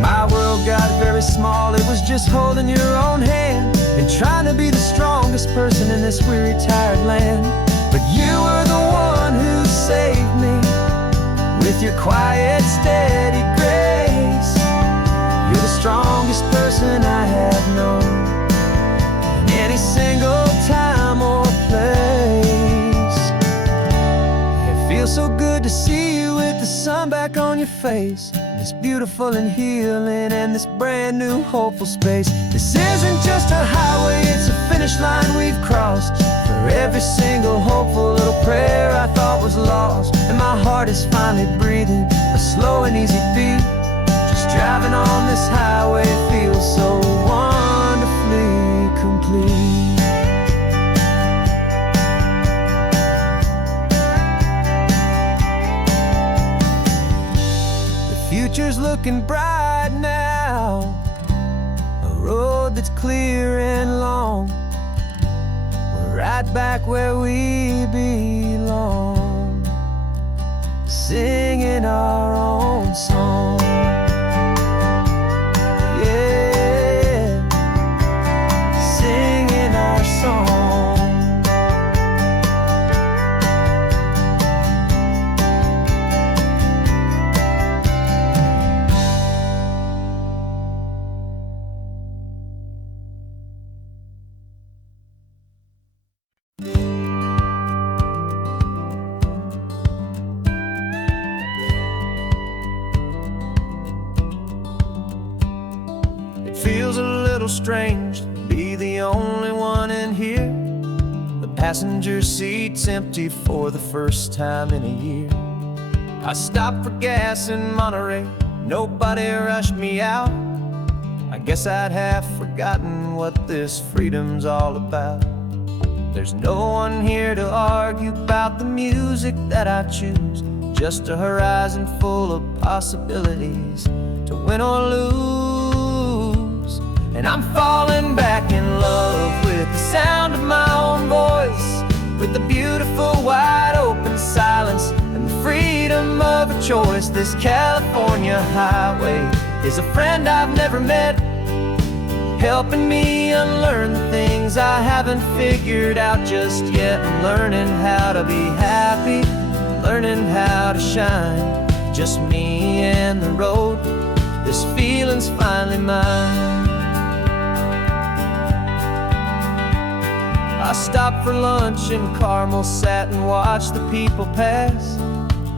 My world got very small, it was just holding your own hand and trying to be the strongest person in this weary, tired land. But you were the one who saved me with your quiet, steady grace. You're the strongest person I have known in any single time or place. It feels so good to see you with the sun back on your face, this beautiful and healing and this brand new hopeful space. This isn't just a highway, it's a finish line we've crossed. For every single hopeful little prayer I thought was lost, and my heart is finally breathing a slow and easy beat. Just driving on this highway feels so wonderfully complete. Future's looking bright now, a road that's clear and long. We're right back where we belong, singing our own song. Yeah, singing our strange to be the only one in here. The passenger seat's empty for the first time in a year. I stopped for gas in Monterey, nobody rushed me out. I guess I'd have forgotten what this freedom's all about. There's no one here to argue about the music that I choose, just a horizon full of possibilities to win or lose. And I'm falling back in love with the sound of my own voice, with the beautiful wide open silence and the freedom of a choice. This California highway is a friend I've never met, helping me unlearn the things I haven't figured out just yet. I'm learning how to be happy, learning how to shine, just me and the road. This feeling's finally mine. I stopped for lunch in Carmel, sat and watched the people pass.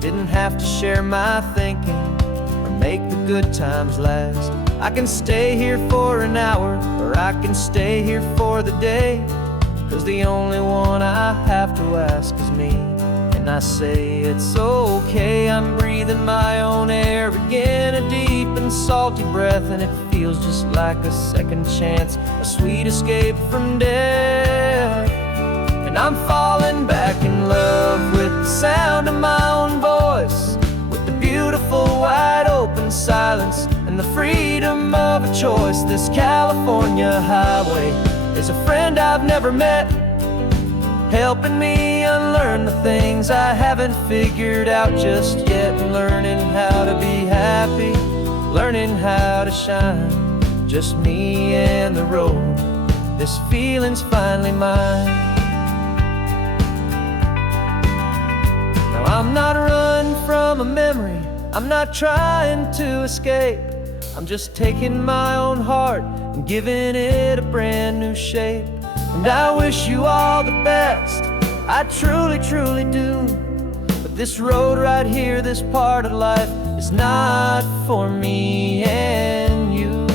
Didn't have to share my thinking or make the good times last. I can stay here for an hour, or I can stay here for the day, 'cause the only one I have to ask is me. And I say it's okay, I'm breathing my own air again, a deep and salty breath, and it feels just like a second chance, a sweet escape from death. And I'm falling back in love with the sound of my own voice, with the beautiful wide open silence and the freedom of a choice. This California highway is a friend I've never met, helping me unlearn the things I haven't figured out just yet. Learning how to be happy, learning how to shine, just me and the road. This feeling's finally mine. Now I'm not running from a memory, I'm not trying to escape. I'm just taking my own heart and giving it a brand new shape. And I wish you all the best, I truly, truly do. But this road right here, this part of life, is not for me and you.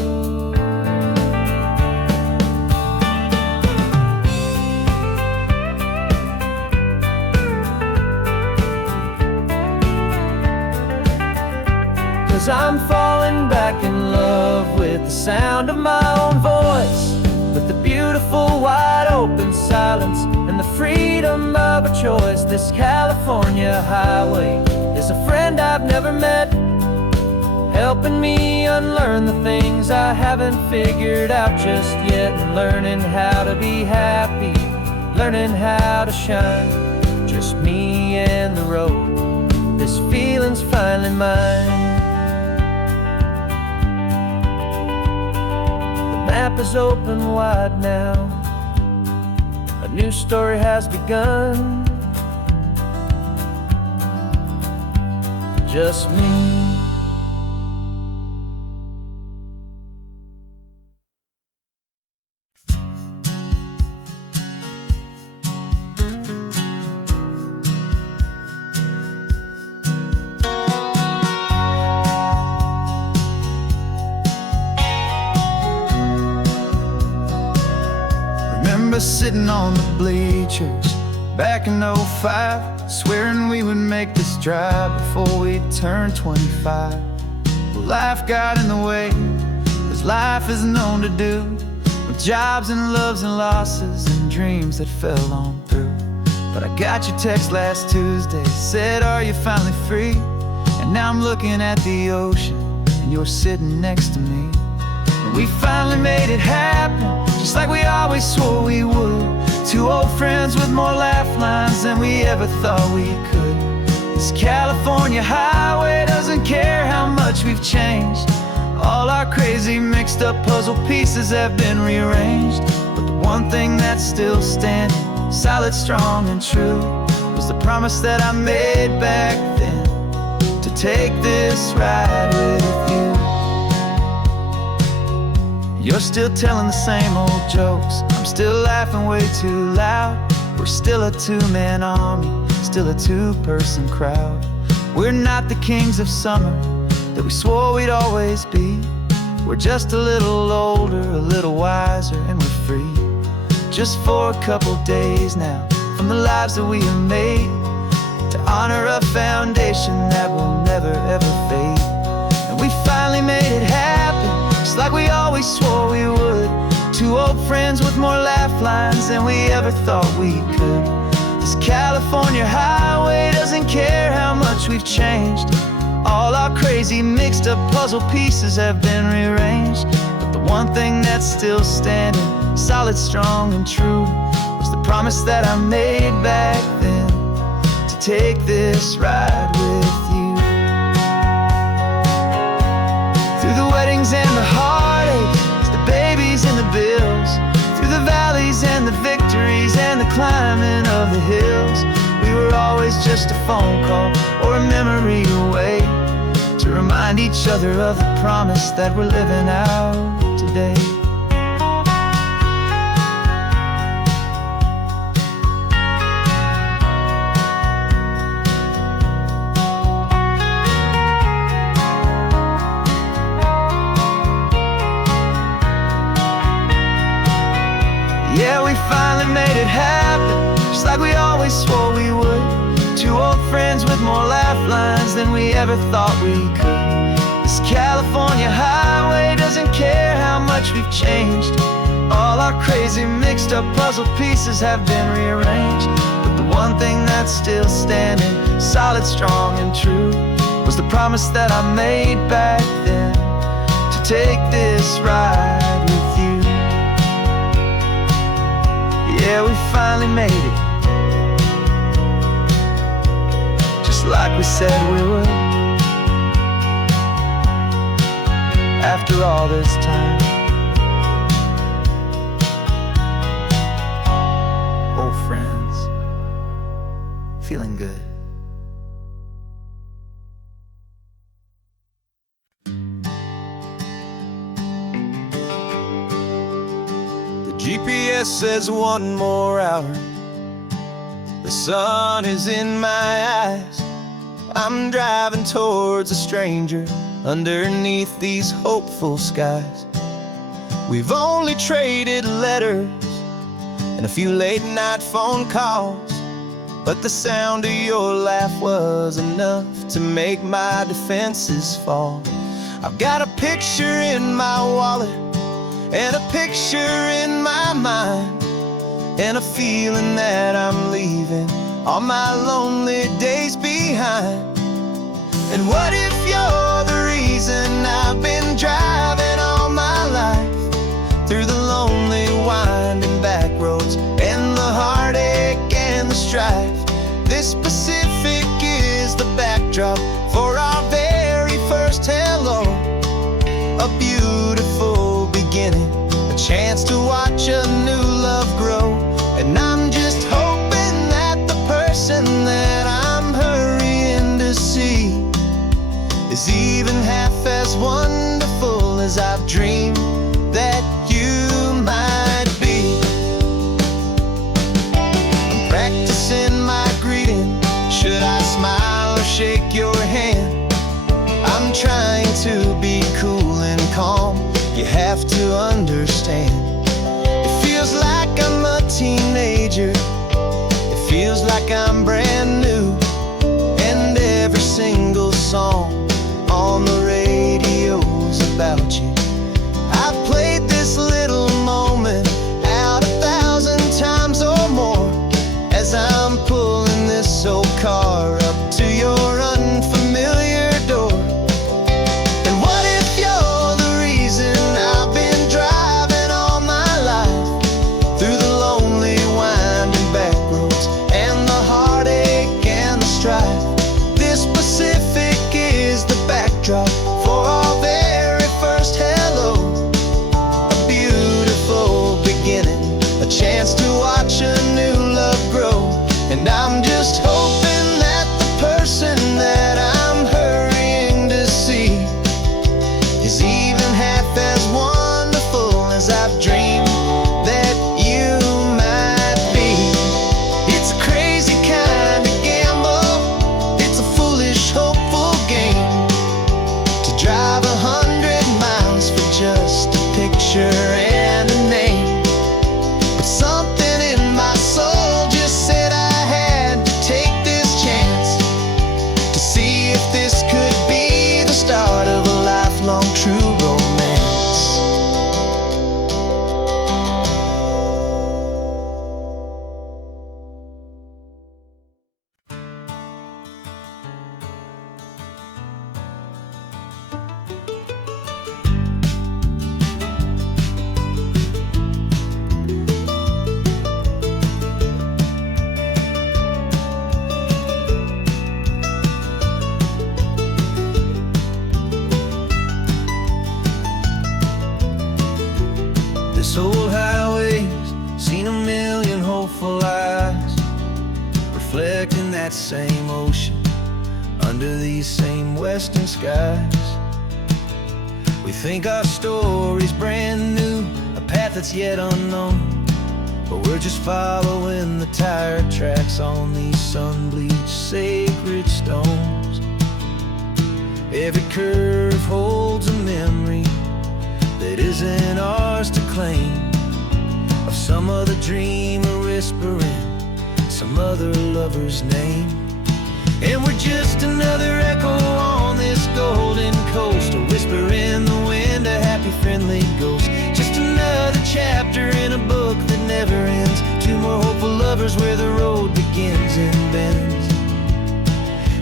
'Cause I'm falling back in love with the sound of my own voice, with the beautiful wide open silence and the freedom of a choice. This California highway is a friend I've never met, helping me unlearn the things I haven't figured out just yet. Learning how to be happy, learning how to shine, just me and the road. This feeling's finally mine. The map is open wide now, a new story has begun, just me. Remember sitting on the bleachers back in '05, swearing we would make this drive before we turned 25. Well, life got in the way, as life is known to do, with jobs and loves and losses and dreams that fell on through. But I got your text last Tuesday, said, are you finally free? And now I'm looking at the ocean, and you're sitting next to me. And we finally made it happen, just like we always swore we would. Two old friends with more laugh lines than we ever thought we could. This California highway doesn't care how much we've changed. All our crazy mixed up puzzle pieces have been rearranged. But the one thing that's still standing, solid, strong and true, was the promise that I made back then, to take this ride with you. You're still telling the same old jokes, I'm still laughing way too loud. We're still a two-man army, still a two-person crowd. We're not the kings of summer that we swore we'd always be, We're just a little older, a little wiser, and we're free. Just for a couple days now, from the lives that we have made, to honor a foundation that will never ever fade. And we finally made it happen, just like we always swore we would. Two old friends with more laugh lines than we ever thought we could. This California highway doesn't care how much we've changed. All our crazy mixed up puzzle pieces have been rearranged, but the one thing that's still standing, solid, strong, and true, was the promise that I made back then, to take this ride with you. Through the weddings and the heartaches, the babies and the bills, through the valleys and the victories and the climbing of the hills, we were always just a phone call or a memory away, to remind each other of the promise that we're living out today. Yeah, we finally made it happen, just like we always swore we would. Two old friends with more laugh lines than we ever thought we could. This California highway doesn't care how much we've changed. All our crazy mixed up puzzle pieces have been rearranged, but the one thing that's still standing, solid, strong, and true, was the promise that I made back then, to take this ride with you. Yeah, we finally made it, just like we said we would. After all this time, old friends, feeling good. GPS says one more hour. The sun is in my eyes. I'm driving towards a stranger underneath these hopeful skies. We've only traded letters and a few late night phone calls, but the sound of your laugh was enough to make my defenses fall. I've got a picture in my wallet and a picture in my mind, and a feeling that I'm leaving all my lonely days behind. And what if you're the reason I've been driving all my life, through the lonely winding back roads and the heartache and the strife? This Pacific is the backdrop for our very first hello, a beautiful beginning, a chance to watch a new love grow. And I'm just hoping that the person that I'm hurrying to see is even half as wonderful as I've dreamed that you might be. I'm practicing my greeting. Should I smile or shake your hand? I'm trying to be cool and calm. You have to understand, it feels like I'm a teenager. It feels like I'm brand new, and every single song on the radio's about you. I've played this little moment out 1,000 times or more, as I'm pulling this old car up to your unfamiliar door. And what if you're the reason I've been driving all Seen a million hopeful eyes reflecting that same ocean under these same western skies. We think our story's brand new, a path that's yet unknown, but we're just following the tire tracks on these sun-bleached sacred stones. Every curve holds a memory that isn't ours to claim, of some other dreamer whispering some other lover's name. And we're just another echo on this golden coast, a whisper in the wind, a happy friendly ghost. Just another chapter in a book that never ends, two more hopeful lovers where the road begins and bends.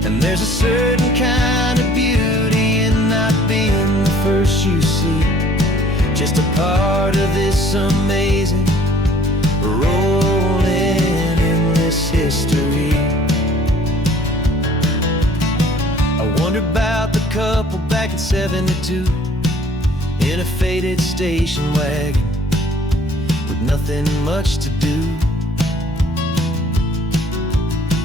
And there's a certain kind of beauty in not being the first you see, just a part of this amazing rolling endless history. I wonder about the couple back in '72 in a faded station wagon with nothing much to do.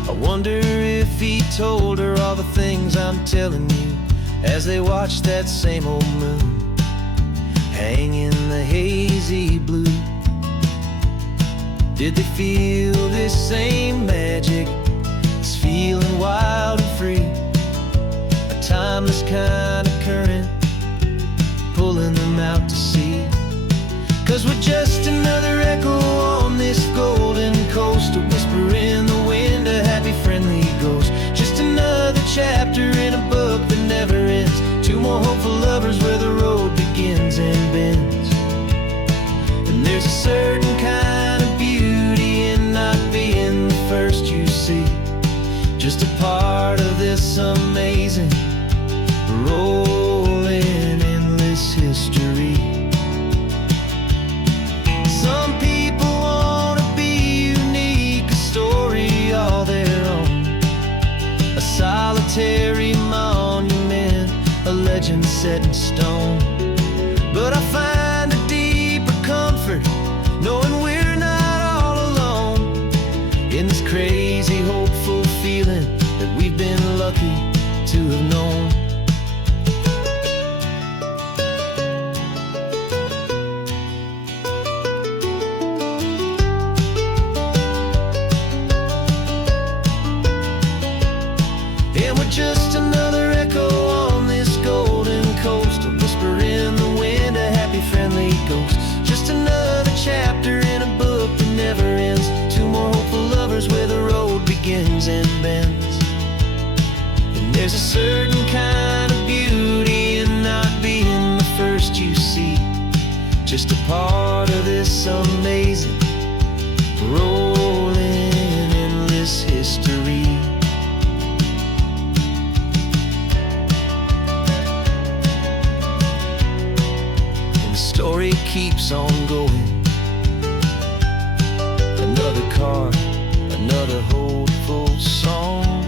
I wonder if he told her all the things I'm telling you as they watched that same old moon hang in the hazy blue. Did they feel this same magic, this feeling wild and free, a timeless kind of current pulling them out to sea? 'Cause we're just another echo on this golden coast, a whisper in the wind, a happy friendly ghost. Just another chapter in a book that never ends, two more hopeful lovers where the road begins and bends. And there's a certain kind of beauty in not being the first you see, just a part of this amazing rolling endless history. Some people want to be unique, a story all their own, a solitary monument, a legend set in stone. But I find a deeper comfort knowing we're not all alone in this crazy hopeful feeling that we've been lucky to have known. And we're just another echo on this golden coast, a whisper in the wind, a happy friendly ghost. Just another chapter in a book that never ends, two more hopeful lovers where the road begins and bends. And there's a certain kind of beauty in not being the first you see, just a part of this amazing rolling endless history. Story keeps on going, another card, another hopeful song,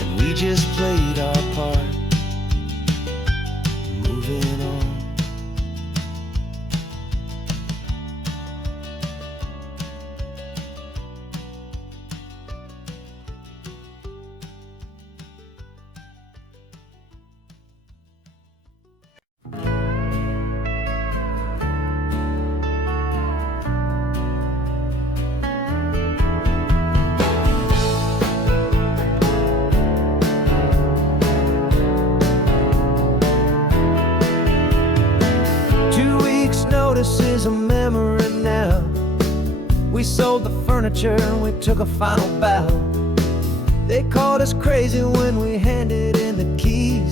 and we just played our part, moving on. This is a memory now. We sold the furniture and we took a final bow. They called us crazy when we handed in the keys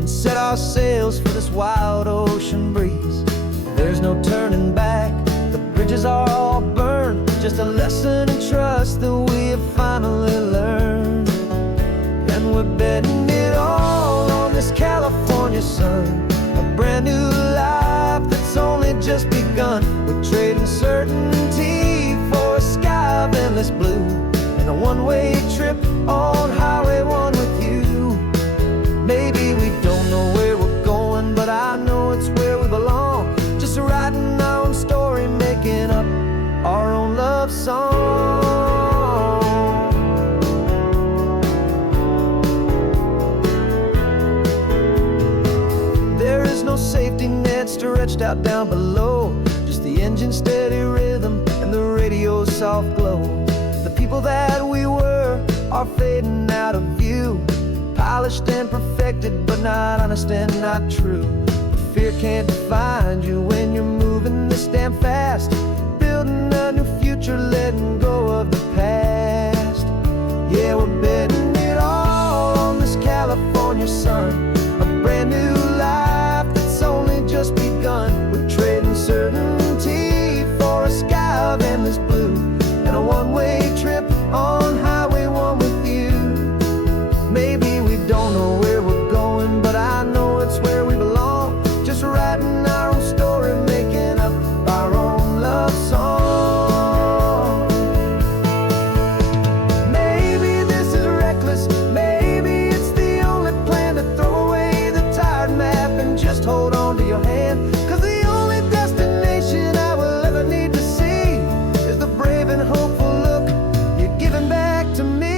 and set our sails for this wild ocean breeze. There's no turning back, the bridges are all burned, just a lesson in trust that we have finally learned. And we're betting it all on this California sun, a brand new life that's only just begun. We're trading certainty for a sky of endless blue and a one-way trip on Highway 1 with you. Maybe we don't know where we're going, but I know it's where we belong. hand stretched out down below. Just the engine's steady rhythm and the radio's soft glow. The people that we were are fading out of view, polished and perfected, but not honest and not true. Fear can't define you when you're moving this damn fast, building a new future, letting go of the past. Yeah, we're betting it all on this California sun, a brand new life that's only just begun. We're trading certainty for a sky of endless blue, and a one-way trip on Highway 1 with you. Maybe we don't know where we're going, but I know it's where we belong. Just writing our own story, making up our own love song. Maybe this is reckless, maybe it's the only plan to throw away the tired map and just hold on to your hand. 'Cause the only destination I will ever need to see is the brave and hopeful look you're giving back to me.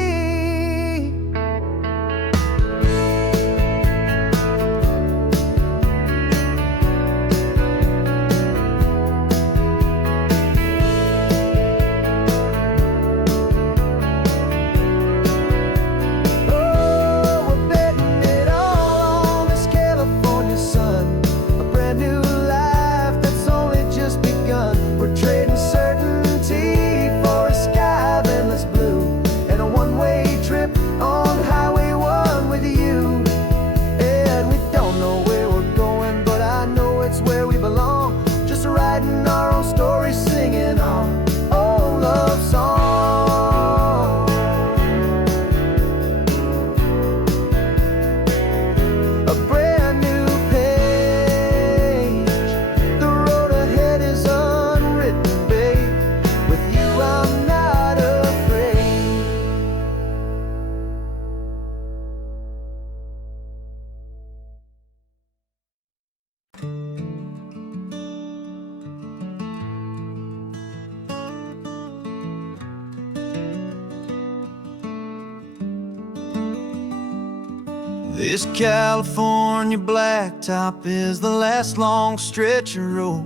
This California blacktop is the last long stretch of road,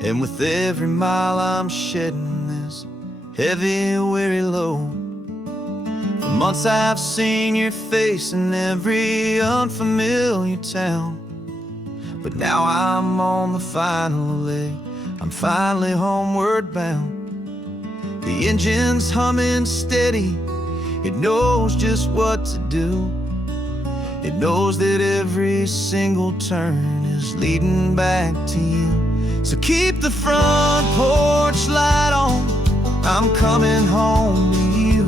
and with every mile I'm shedding this heavy, weary load. For months I've seen your face in every unfamiliar town, but now I'm on the final leg, I'm finally homeward bound. The engine's humming steady, it knows just what to do. It knows that every single turn is leading back to you. So keep the front porch light on, I'm coming home to you.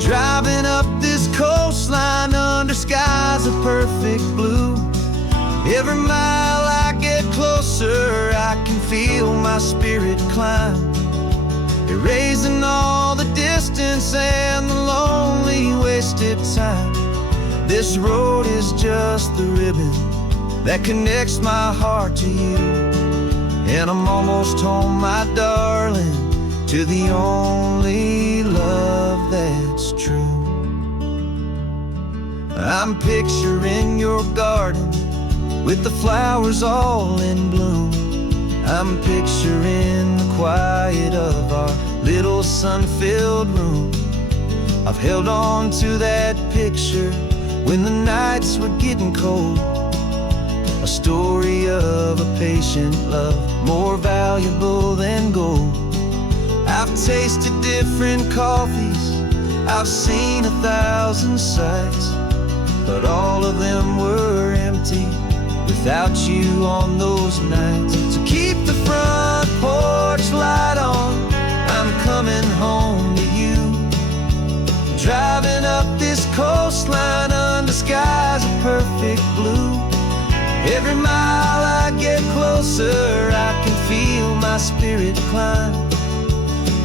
Driving up this coastline under skies of perfect blue. Every mile I get closer, I can feel my spirit climb, erasing all the distance and the lonely wasted time. This road is just the ribbon that connects my heart to you, and I'm almost home, my darling, to the only love that's true. I'm picturing your garden with the flowers all in bloom. I'm picturing the quiet of our little sun-filled room. I've held on to that picture when the nights were getting cold, a story of a patient love, more valuable than gold. I've tasted different coffees, I've seen 1,000 sights, but all of them were empty without you on those nights. So keep the front porch light on, I'm coming home to you. Driving up this coastline under skies of perfect blue. Every mile I get closer, I can feel my spirit climb,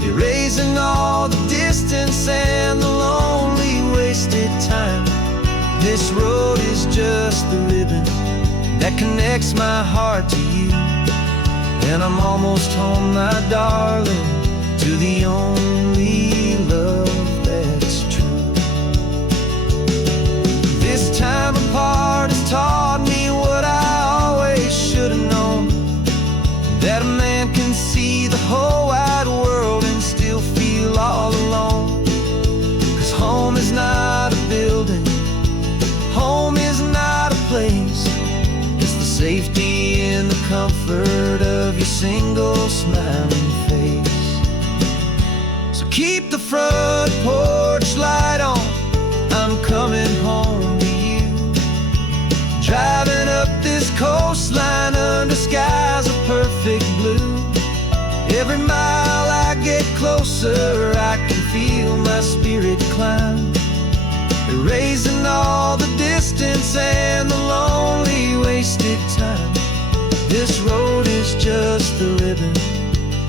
erasing all the distance and the lonely wasted time. This road is just the ribbon that connects my heart to you, and I'm almost home, my darling, to the only love that's true. This time apart has taught me what I always should've known that a man can see the whole wide world and still feel all alone. 'Cause home is not a building, home is not a place. It's the safety and the comfort of your single smiling face. So keep the front porch light on, I'm coming home to you. Driving up this coastline under skies of perfect blue. Every mile I get closer, I can feel my spirit climb, erasing all the distance and the lonely wasted time. This road is just the ribbon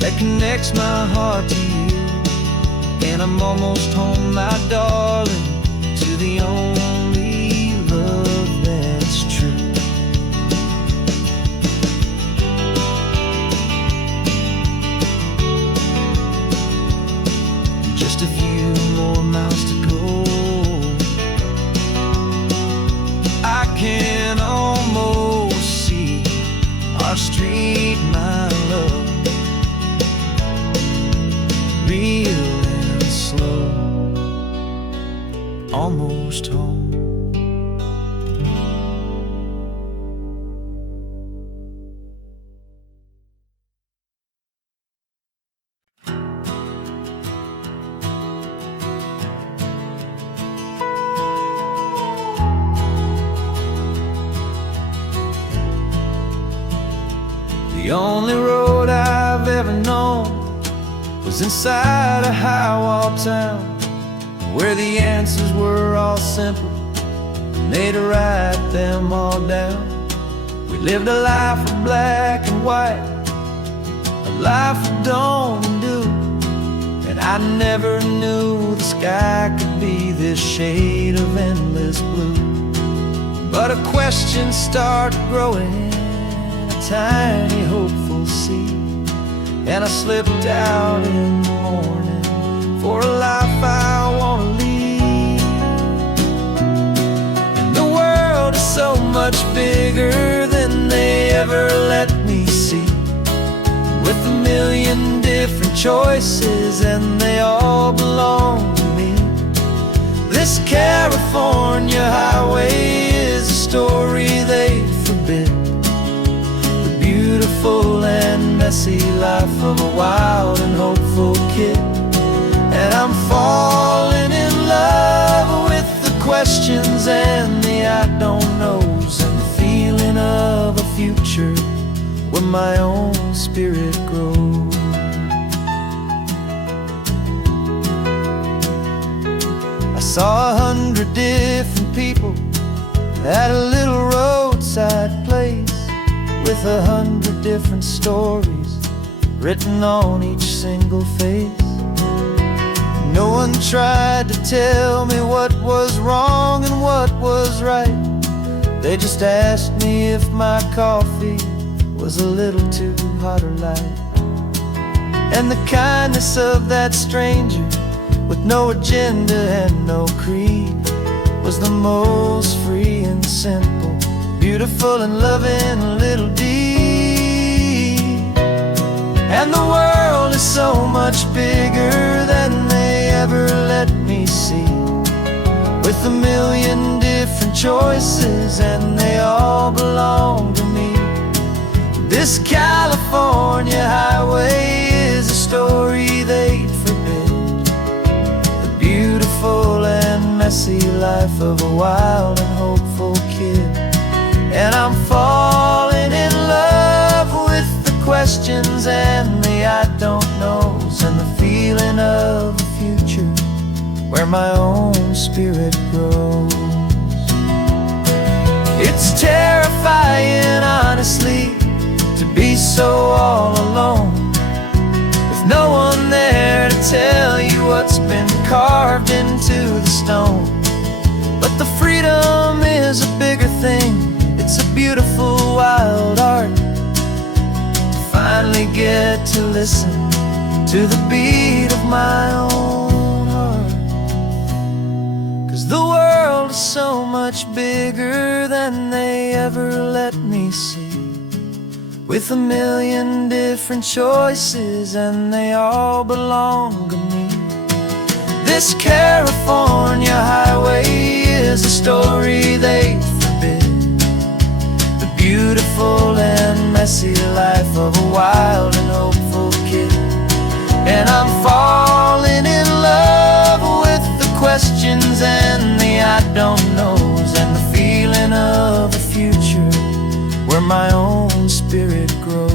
that connects my heart to you. And I'm almost home, my darling, to the only love that's true. Just a few more miles to go, I can almost see our street, my love, real and slow, almost home. The only road I've ever known was inside a high-wall town, where the answers were all simple and they'd write them all down. We lived a life of black and white, a life of dawn and dew, and I never knew the sky could be this shade of endless blue. But a question started growing, tiny hopeful seed, and I slipped out in the morning for a life I want to lead. And the world is so much bigger than they ever let me see, with a million different choices and they all belong to me. This California highway is a story they forbid, beautiful and messy life of a wild and hopeful kid. And I'm falling in love with the questions and the I don't knows, and the feeling of a future where my own spirit grows. I saw 100 different people at a little roadside place, with 100 different stories written on each single face. No one tried to tell me what was wrong and what was right. They just asked me if my coffee was a little too hot or light. And the kindness of that stranger, with no agenda and no creed, was the most free and simple, beautiful and loving little deed. And the world is so much bigger than they ever let me see, with a million different choices and they all belong to me. This California highway is a story they'd forbid, the beautiful and messy life of a wild and hopeful kid. And I'm falling in love with the questions and the I don't knows, and the feeling of a future where my own spirit grows. It's terrifying, honestly, to be so all alone, with no one there to tell you what's been carved into the stone. But the freedom is a bigger thing, it's a beautiful wild art, to finally get to listen to the beat of my own heart. 'Cause the world is so much bigger than they ever let me see, with a million different choices, and they all belong to me. This California highway is a story they forbid, the beautiful and messy life of a wild and hopeful kid. And I'm falling in love with the questions and the I don't knows, and the feeling of a future where my own spirit grows.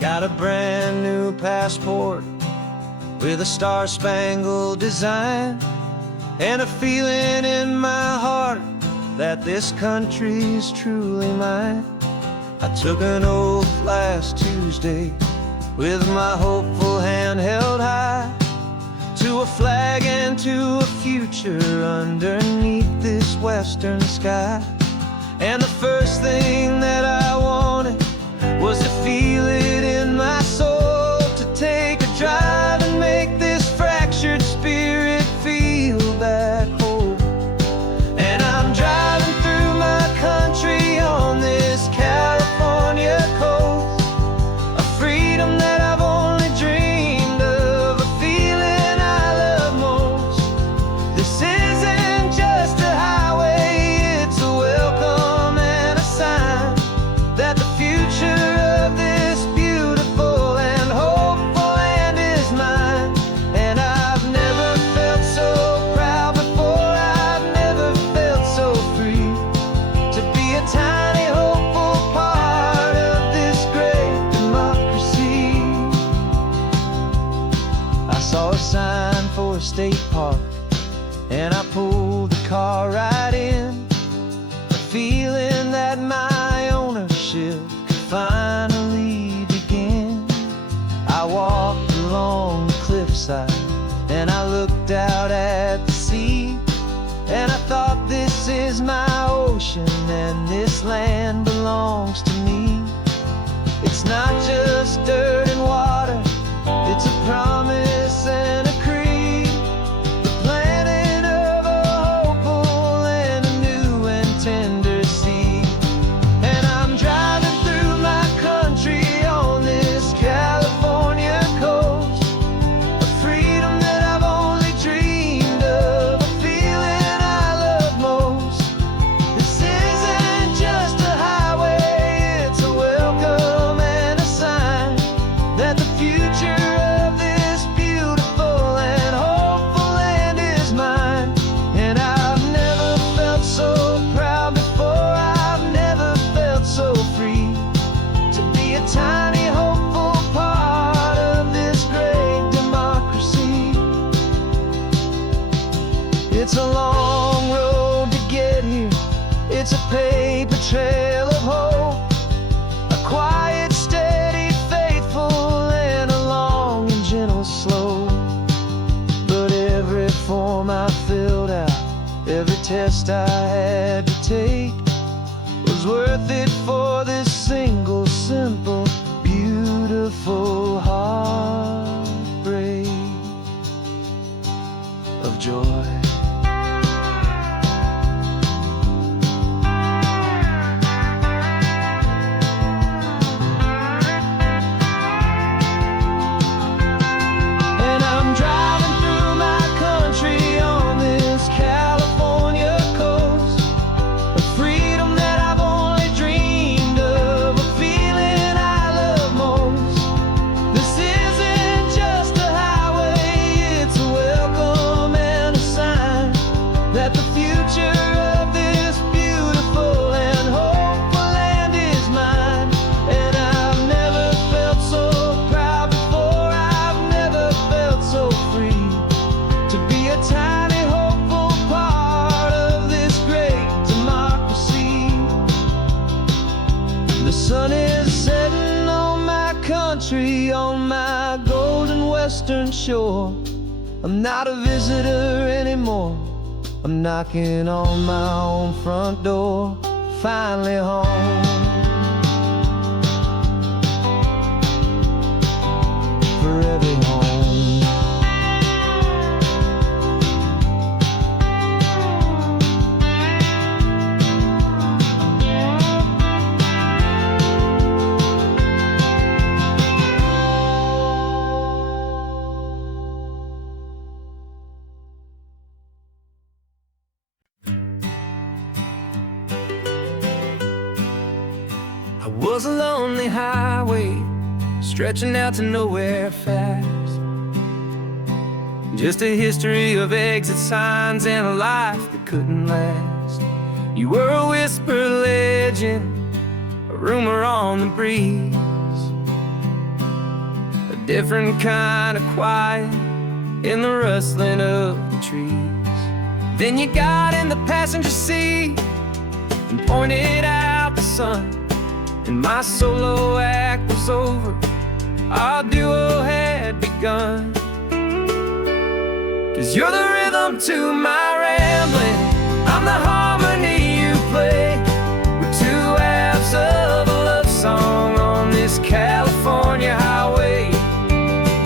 Got a brand new passport with a star-spangled design, and a feeling in my heart that this country's truly mine. I took an oath last Tuesday with my hopeful hand held high, to a flag and to a future underneath this western sky. And the first thing that I wanted was to feel it in my soul, to take a drive and make this fractured spirit feel back home. And I'm driving through my country on this California coast, a freedom that I've only dreamed of, a feeling I love most. This isn't just a highway, it's a welcome and a sign that the future of this beautiful and hopeful land is mine. And I've never felt so proud before, I've never felt so free, to be a tiny hopeful part of this great democracy. I saw a sign for a state park, and I pulled the car right in, a feeling that my ownership could finally begin. I walked along the cliffside and I looked out at the sea, and I thought, this is my ocean and this land belongs to me. It's not just dirt and water, it's a promise and a creed, the planting of a hopeful and a new and tender seed. And I'm driving through my country on this California coast, a freedom that I've only dreamed of, a feeling I love most. This isn't just a highway, it's a welcome and a sign that the future of this beautiful and hopeful land is mine. And I've never felt so proud before, I've never felt so free, to be a tiny hopeful part of this great democracy. It's a long road to get here, it's a paper trail of hope, a quiet, steady, faithful, and a long and gentle slope. But every form I filled out, every test I had to take, was worth it for this single, simple, beautiful heartbreak of joy. And I'm driving through my country on this California coast, a freedom that I've only dreamed of, a feeling I love most. This isn't just a highway, it's a welcome and a sun is setting on my country, on my golden western shore. I'm not a visitor anymore. I'm knocking on my own front door, finally home. Forever home. I was a lonely highway, stretching out to nowhere fast. Just a history of exit signs and a life that couldn't last. You were a whisper legend, a rumor on the breeze, a different kind of quiet in the rustling of the trees. Then you got in the passenger seat and pointed out the sun, and my solo act was over, our duo had begun. 'Cause you're the rhythm to my rambling, I'm the harmony you play. We're two halves of a love song on this California highway,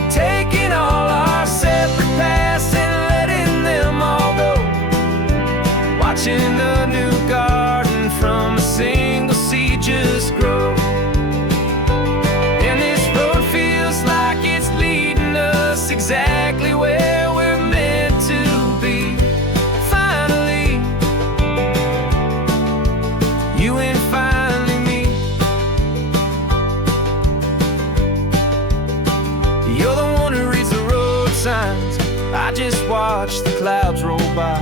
taking all our separate paths and letting them all go, watching a new garden from a single seed just grow. And this road feels like it's leading us exactly where we're meant to be. Finally, you and finally me. You're the one who reads the road signs, I just watch the clouds roll by.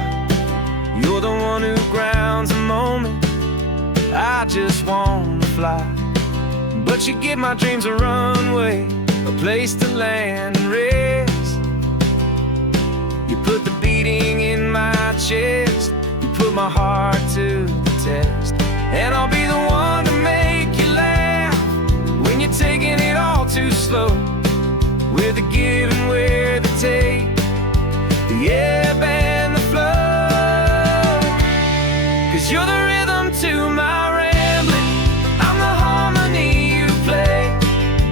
You're the one who grounds a moment, I just wanna fly. But you give my dreams a runway, a place to land and rest. You put the beating in my chest, you put my heart to the test. And I'll be the one to make you laugh when you're taking it all too slow. We're the give and we're the take, the ebb and the flow. 'Cause you're the rhythm to my rambling, I'm the harmony you play.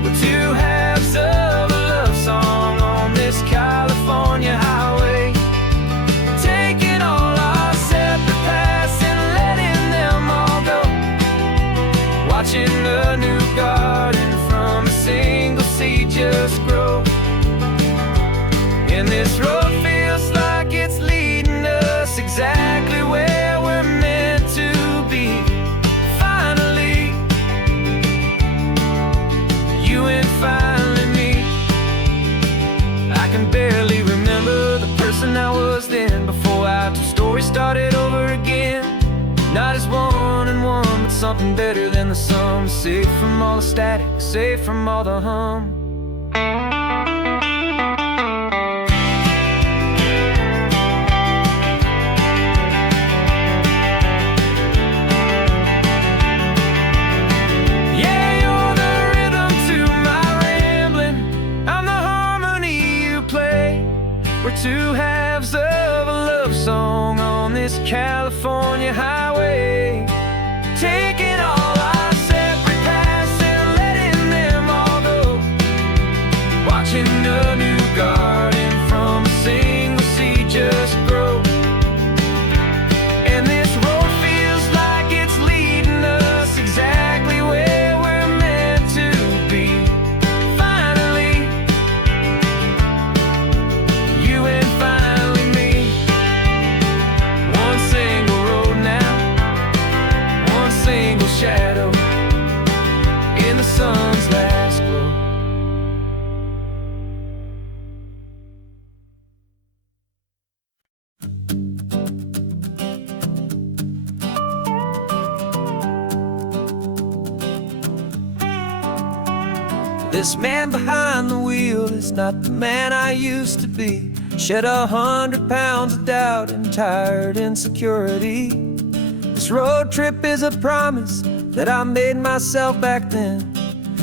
We're two halves of a love song on this California highway, taking all our separate paths and letting them all go, watching a new garden from a single seed just grow. And this road feels like it's leading us exactly where we're meant to be. Finally, you and finally me. I can barely remember the person I was then, before our two stories started over again. Not as one and one, but something better than the sum. Safe from all the static, safe from all the hum. We're two halves of a love song on this California highway, taking all our separate paths and letting them all go, watching a new garden from a single seed just grow. And this road feels like it's leading us exactly where we're meant to be. Finally, you and finally me. One single road now, one single shadow in the sun's last glow. This man behind the wheel is not the man I used to be. Shed 100 pounds of doubt and tired insecurity. This This road trip is a promise that I made myself back then,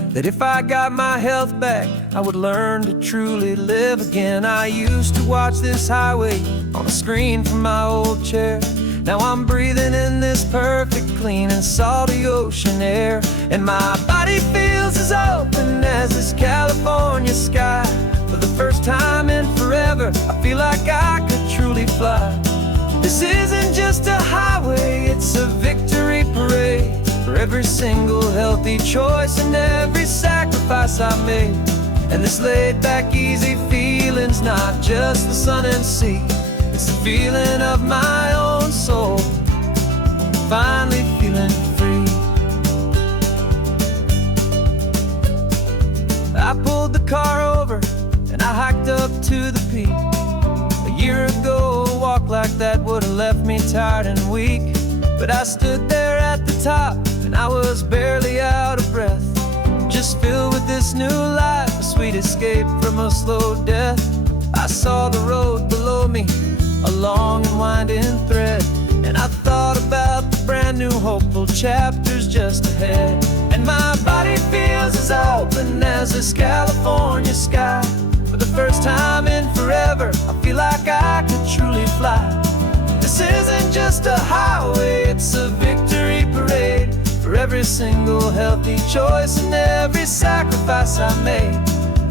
that if I got my health back, I would learn to truly live again. I used to watch this highway on a screen from my old chair. Now I'm breathing in this perfect, clean and salty ocean air, and my body feels as open as this California sky. For the first time in forever, I feel like I could truly fly. This isn't just a highway, it's a victory parade for every single healthy choice and every sacrifice I made. And this laid-back, easy feeling's not just the sun and sea, it's the feeling of my own soul, finally feeling free. I pulled the car over and I hiked up to the peak. A year ago, a walk like that would've left me tired and weak, but I stood there at the top and I was barely out of breath, just filled with this new life, a sweet escape from a slow death. I saw the road below me, a long and winding thread, and I thought about the brand new hopeful chapters just ahead. And my body feels as open as this California sky. For the first time in forever, I feel like I could truly fly. This isn't just a highway, it's a victory parade for every single healthy choice and every sacrifice I made.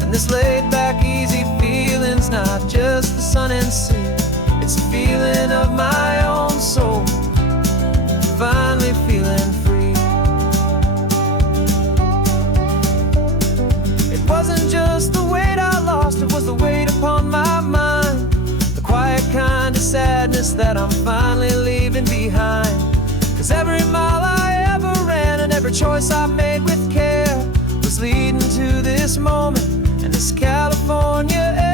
And this laid-back, easy feeling's not just the sun and sea, it's a feeling of my own soul, finally feeling free. It wasn't just the weight I lost, it was the weight upon my mind, the quiet kind of sadness that I'm finally leaving behind. 'Cause every mile I ever ran and every choice I made with care was leading to this moment and this California air.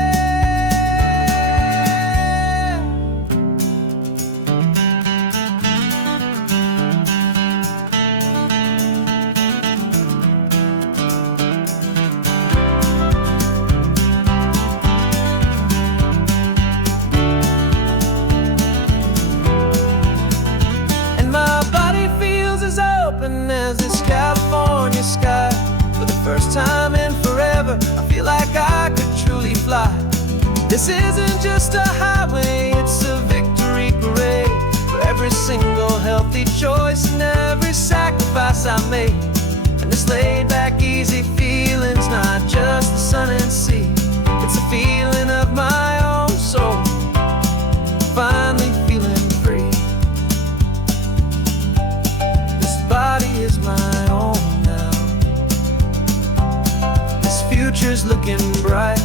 As this California sky. For the first time in forever, I feel like I could truly fly. This isn't just a highway, it's a victory parade for every single healthy choice and every sacrifice I made. And this laid-back, easy feeling's not just the sun and sea, it's a feeling of my own soul, finally feeling free. Body is my own now. This future's looking bright,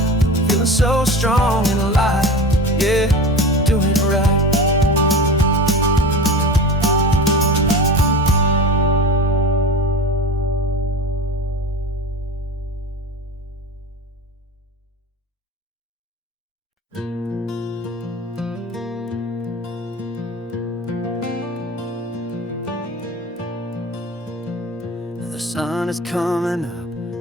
feeling so strong and alive. Yeah, doing it right. The sun is coming up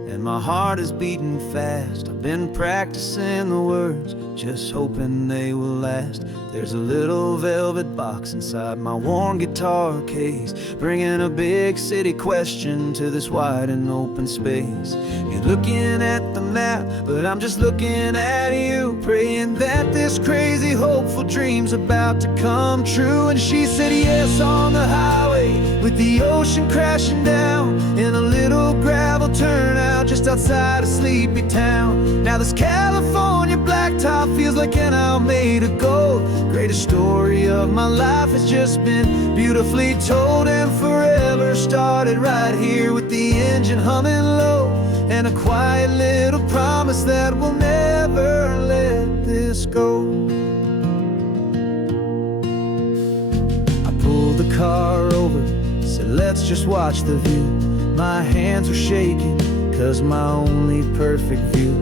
and my heart is beating fast. I've been practicing the words, just hoping they will last. There's a little velvet box inside my worn guitar case, bringing a big city question to this wide and open space. You're looking at the map, but I'm just looking at you, praying that this crazy hopeful dream's about to come true. And she said yes on the highway, with the ocean crashing down in a little gravel turnout just outside of sleepy town. Now this California blacktop feels like an isle made of gold. Greatest story of my life has just been beautifully told, and forever started right here with the engine humming low, and a quiet little promise that we'll never let this go. I pulled the car over, said let's just watch the view. My hands were shaking, 'cause my only perfect view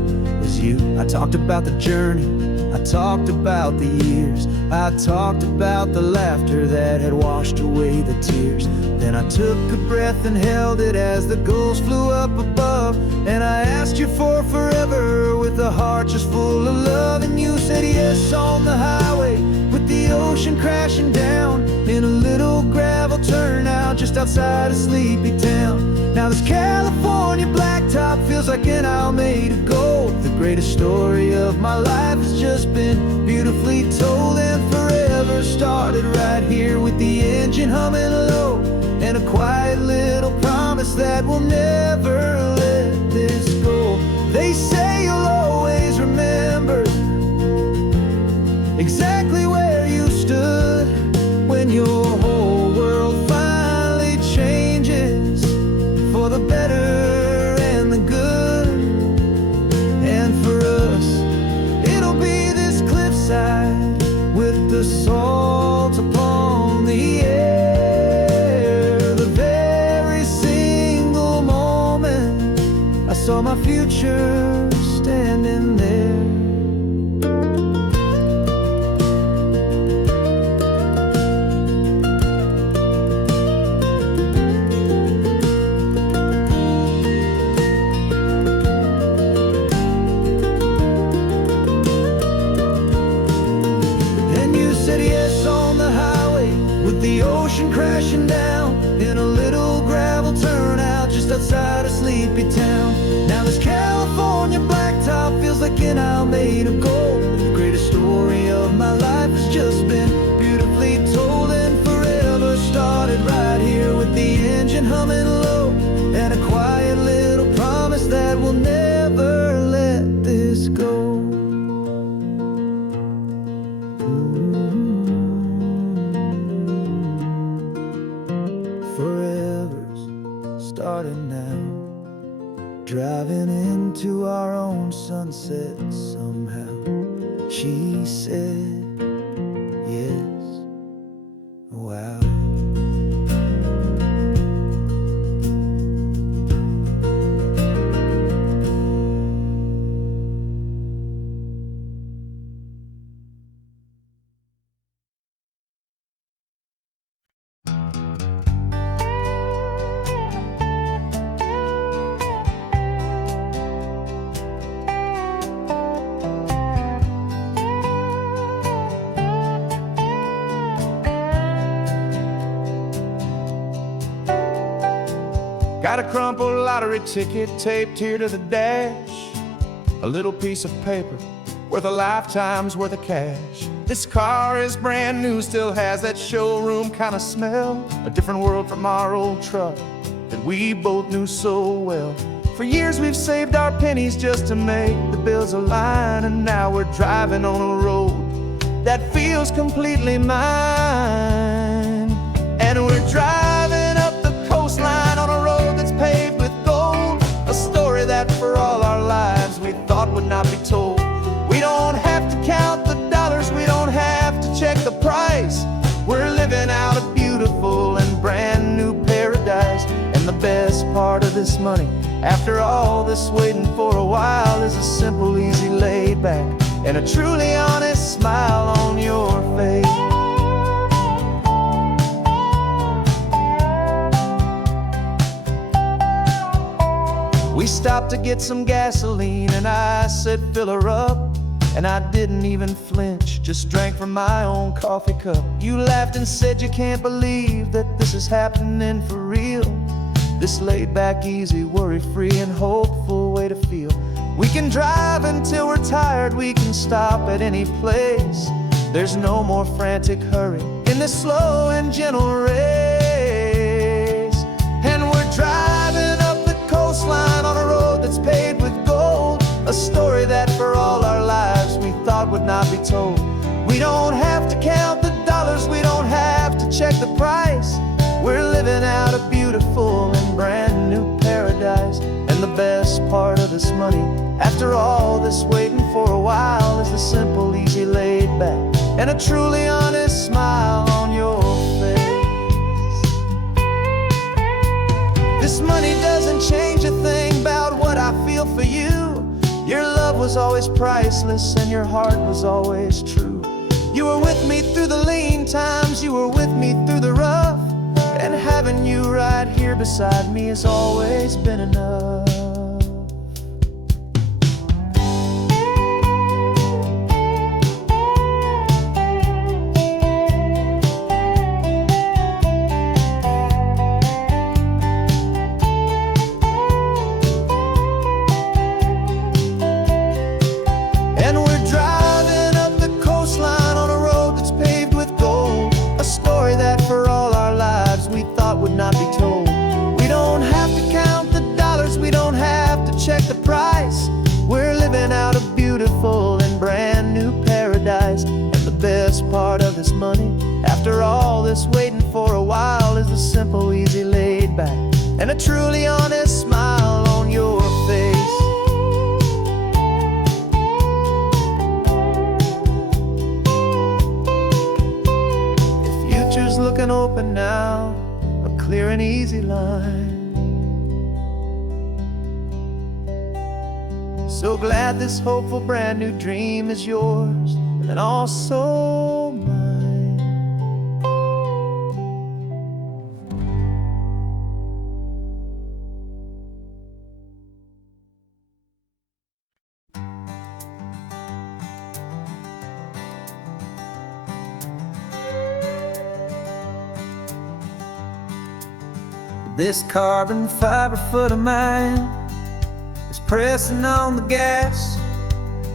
was you. I talked about the journey, I talked about the years, I talked about the laughter that had washed away the tears. Then I took a breath and held it as the gulls flew up above, and I asked you for forever with a heart just full of love. And you said yes on the highway, with the ocean crashing down in a little gravel turnout just outside of Sleepy Town. Now this California blacktop feels like an isle made of gold. The greatest story of my life has just been beautifully told, and forever started right here with the engine humming low, and a quiet little promise that we'll never let this go. They say you'll always remember exactly where you stood when your whole world finally changes for the better and the good. And for us, it'll be this cliffside with the salt upon the air. The very single moment I saw my future standing there. Said yes on the highway with the ocean crashing down in a little gravel turnout just outside of Sleepy Town. Now this California blacktop feels like an isle made of gold. The greatest story of my life has just been beautifully told, and forever started right here with the engine humming low, and a quiet little promise that we'll never let this go. Forever's starting now, driving into our own sunset somehow. She said yes, wow. Got a crumpled lottery ticket taped here to the dash, a little piece of paper worth a lifetime's worth of cash. This car is brand new, still has that showroom kind of smell, a different world from our old truck that we both knew so well. For years we've saved our pennies just to make the bills align, and now we're driving on a road that feels completely mine. And we're driving up the coastline on a road that's paved with gold, a story that for all our lives we thought would not be told. We don't have to count the dollars, we don't have to check the price. We're living out a beautiful and brand new paradise. And the best part of this money, after all this waiting for a while, is a simple, easy, laid back, and a truly honest smile on your face. We stopped to get some gasoline, and I said fill her up, and I didn't even flinch, just drank from my own coffee cup. You laughed and said you can't believe that this is happening for real. This laid back, easy, worry-free and hopeful way to feel. We can drive until we're tired, we can stop at any place. There's no more frantic hurry in this slow and gentle race. And we're driving up the coastline on a road that's paved with gold, a story that for all our lives we thought would not be told. We don't have to count the dollars, we don't have to check the price. We're living out a beautiful and brand new paradise. And the best part of this money, after all this waiting for a while, is the simple, easy, laid back, and a truly honest smile on your face. This money doesn't change a thing about what I feel for you. Your love was always priceless and your heart was always true. You were with me through the lean times, you were with me through the rough, and having you right here beside me has always been enough. and a truly honest smile on your face. The future's looking open now, a clear and easy line. So glad this hopeful brand new dream is yours and also mine. This carbon fiber foot of mine is pressing on the gas,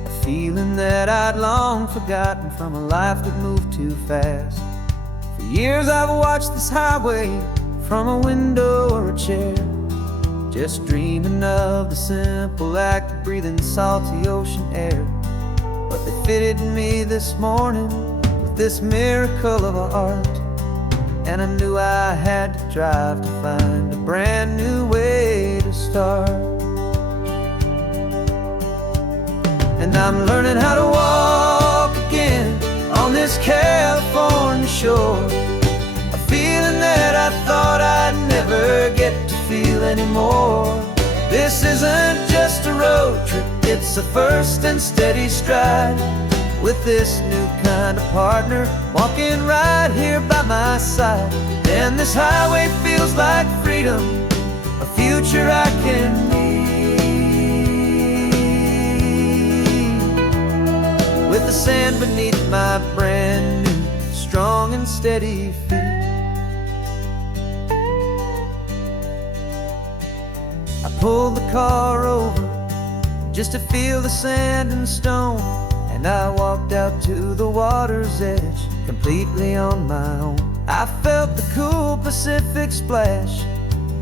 a feeling that I'd long forgotten from a life that moved too fast. For years I've watched this highway from a window or a chair, just dreaming of the simple act of breathing salty ocean air. But they fitted me this morning with this miracle of art, and I knew I had to drive to find a brand new way to start. And I'm learning how to walk again on this California shore, a feeling that I thought I'd never get to feel anymore. This isn't just a road trip, it's a first and steady stride, with this new kind of partner walking right here by my side. And this highway feels like freedom, a future I can need, with the sand beneath my brand new strong and steady feet. I pulled the car over just to feel the sand and stone, and I walked out to the water's edge completely on my own. I felt the cool Pacific splash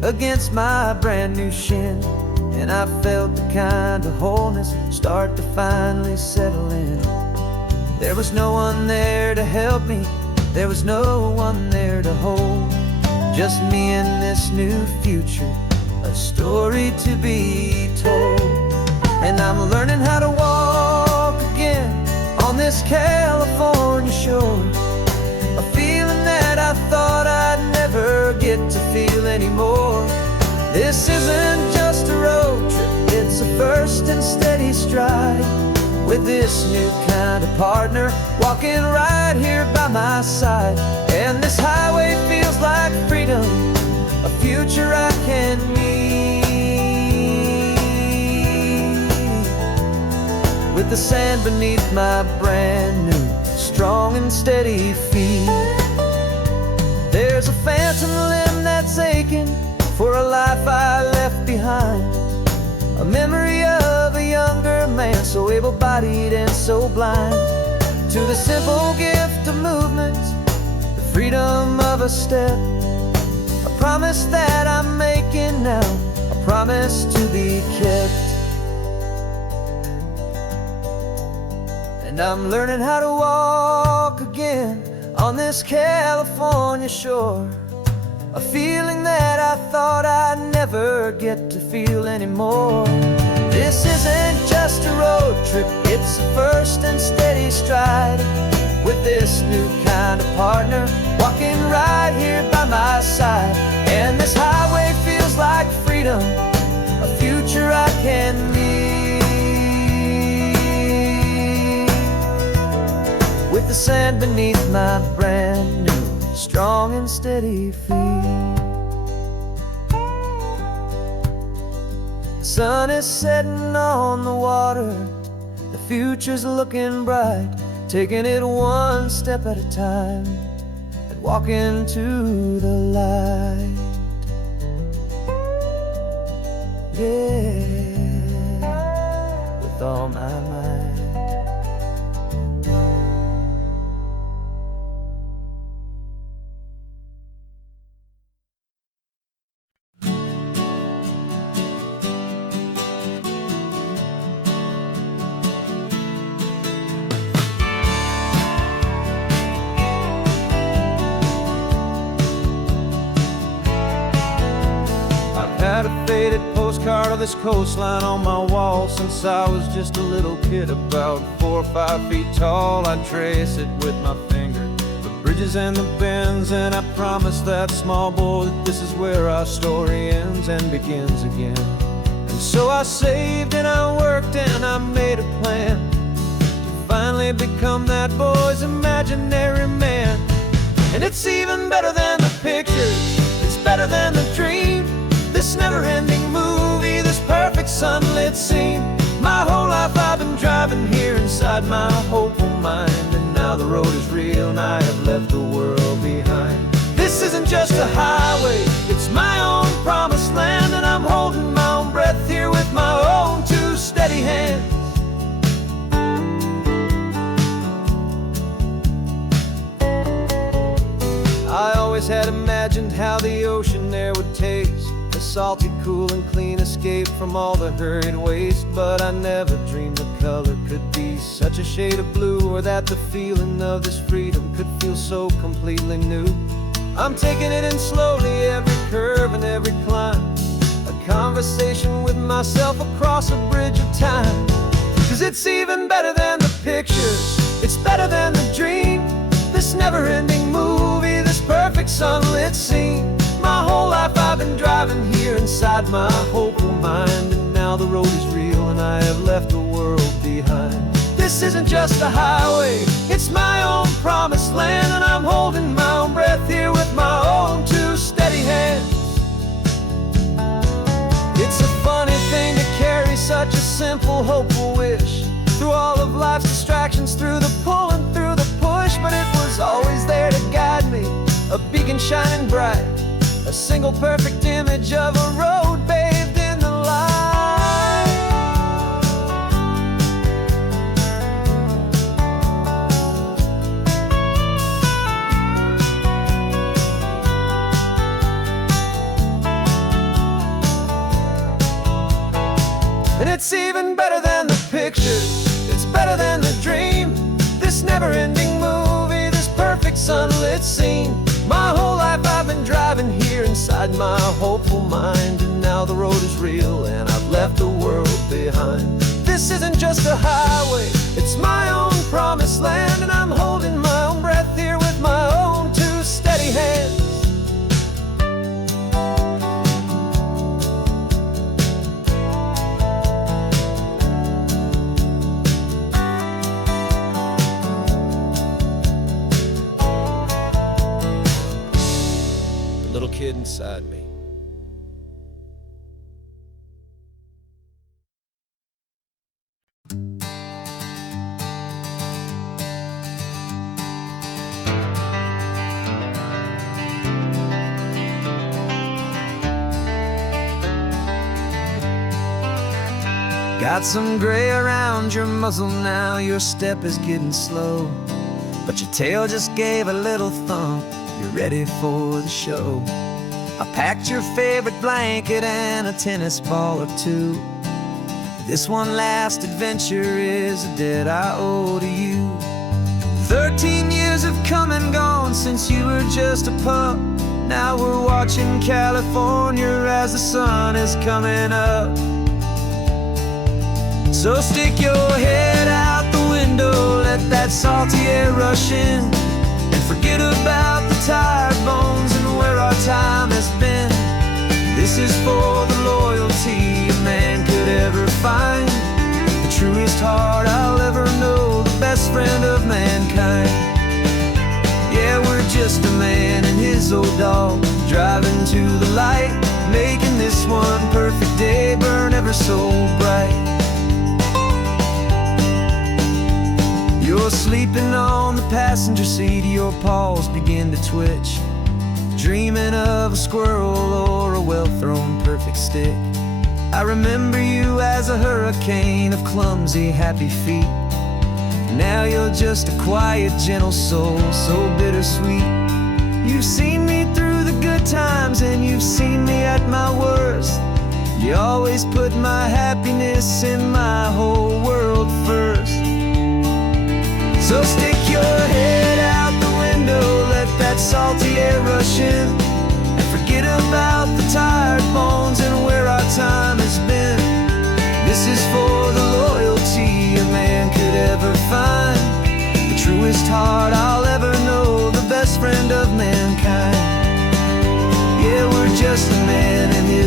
against my brand new shin, and I felt the kind of wholeness start to finally settle in. There was no one there to help me, there was no one there to hold, just me and this new future, a story to be told. And I'm learning how to walk again on this California shore, a feeling that I thought I'd never get to feel anymore. This isn't just a road trip, it's a first and steady stride, with this new kind of partner walking right here by my side. And this highway feels like freedom, a future I can need, with the sand beneath my brand new strong and steady feet. There's a phantom limb that's aching for a life I left behind, a memory of a younger man so able-bodied and so blind, to the simple gift of movement, the freedom of a step, a promise that I'm making now, a promise to be kept. And I'm learning how to walk again on this California shore, a feeling that I thought I'd never get to feel anymore. This isn't just a road trip, it's a first and steady stride, with this new kind of partner walking right here by my side. And this highway feels like freedom, a future I can need, with the sand beneath my brand new strong and steady feet. The sun is setting on the water, the future's looking bright, taking it one step at a time and walking to the light. Yeah, with all my might. I had a faded postcard of this coastline on my wall since I was just a little kid, about 4 or 5 feet tall. I'd trace it with my finger, the bridges and the bends, and I promised that small boy that this is where our story ends and begins again. And so I saved and I worked and I made a plan to finally become that boy's imaginary man. And it's even better than the pictures, it's better than the dream, this never-ending movie, this perfect sunlit scene. My whole life I've been driving here inside my hopeful mind, and now the road is real and I have left the world behind. This isn't just a highway, it's my own promised land, and I'm holding my own breath here with my own two steady hands. I always had imagined how the ocean there would taste, a salty, cool and clean escape from all the hurried waste. But I never dreamed the color could be such a shade of blue, or that the feeling of this freedom could feel so completely new. I'm taking it in slowly, every curve and every climb, a conversation with myself across a bridge of time. 'Cause it's even better than the pictures, it's better than the dream, this never-ending movie, this perfect sunlit scene. My whole life I've been driving here inside my hopeful mind, and now the road is real and I have left the world behind. This isn't just a highway, it's my own promised land, and I'm holding my own breath here with my own two steady hands. It's a funny thing to carry such a simple, hopeful wish through all of life's distractions, through the pull and through the push. But it was always there to guide me, a beacon shining bright, a single perfect image of a road bathed in the light. And it's even better than the pictures, it's better than the dream, this never-ending movie, this perfect sunlit scene. My whole life I've been driving here inside my hopeful mind, and now the road is real and I've left the world behind. This isn't just a highway, it's my own promised land, and I'm holding my own breath here with my own two steady hands. Little kid inside me. Got some gray around your muzzle now, your step is getting slow, but your tail just gave a little thump, you're ready for the show. I packed your favorite blanket and a tennis ball or two. This one last adventure is a debt I owe to you. 13 years have come and gone since you were just a pup. Now we're watching California as the sun is coming up. So stick your head out the window, let that salty air rush in, and forget about the tired bones and where our time has been. This is for the loyalty a man could ever find, the truest heart I'll ever know, the best friend of mankind. Yeah, we're just a man and his old dog, driving to the light, making this one perfect day burn ever so bright. You're sleeping on the passenger seat, your paws begin to twitch, dreaming of a squirrel or a well-thrown perfect stick. I remember you as a hurricane of clumsy, happy feet. Now you're just a quiet, gentle soul, so bittersweet. You've seen me through the good times and you've seen me at my worst. You always put my happiness in my whole world first. So stick your head out the window, let that salty air rush in, and forget about the tired bones and where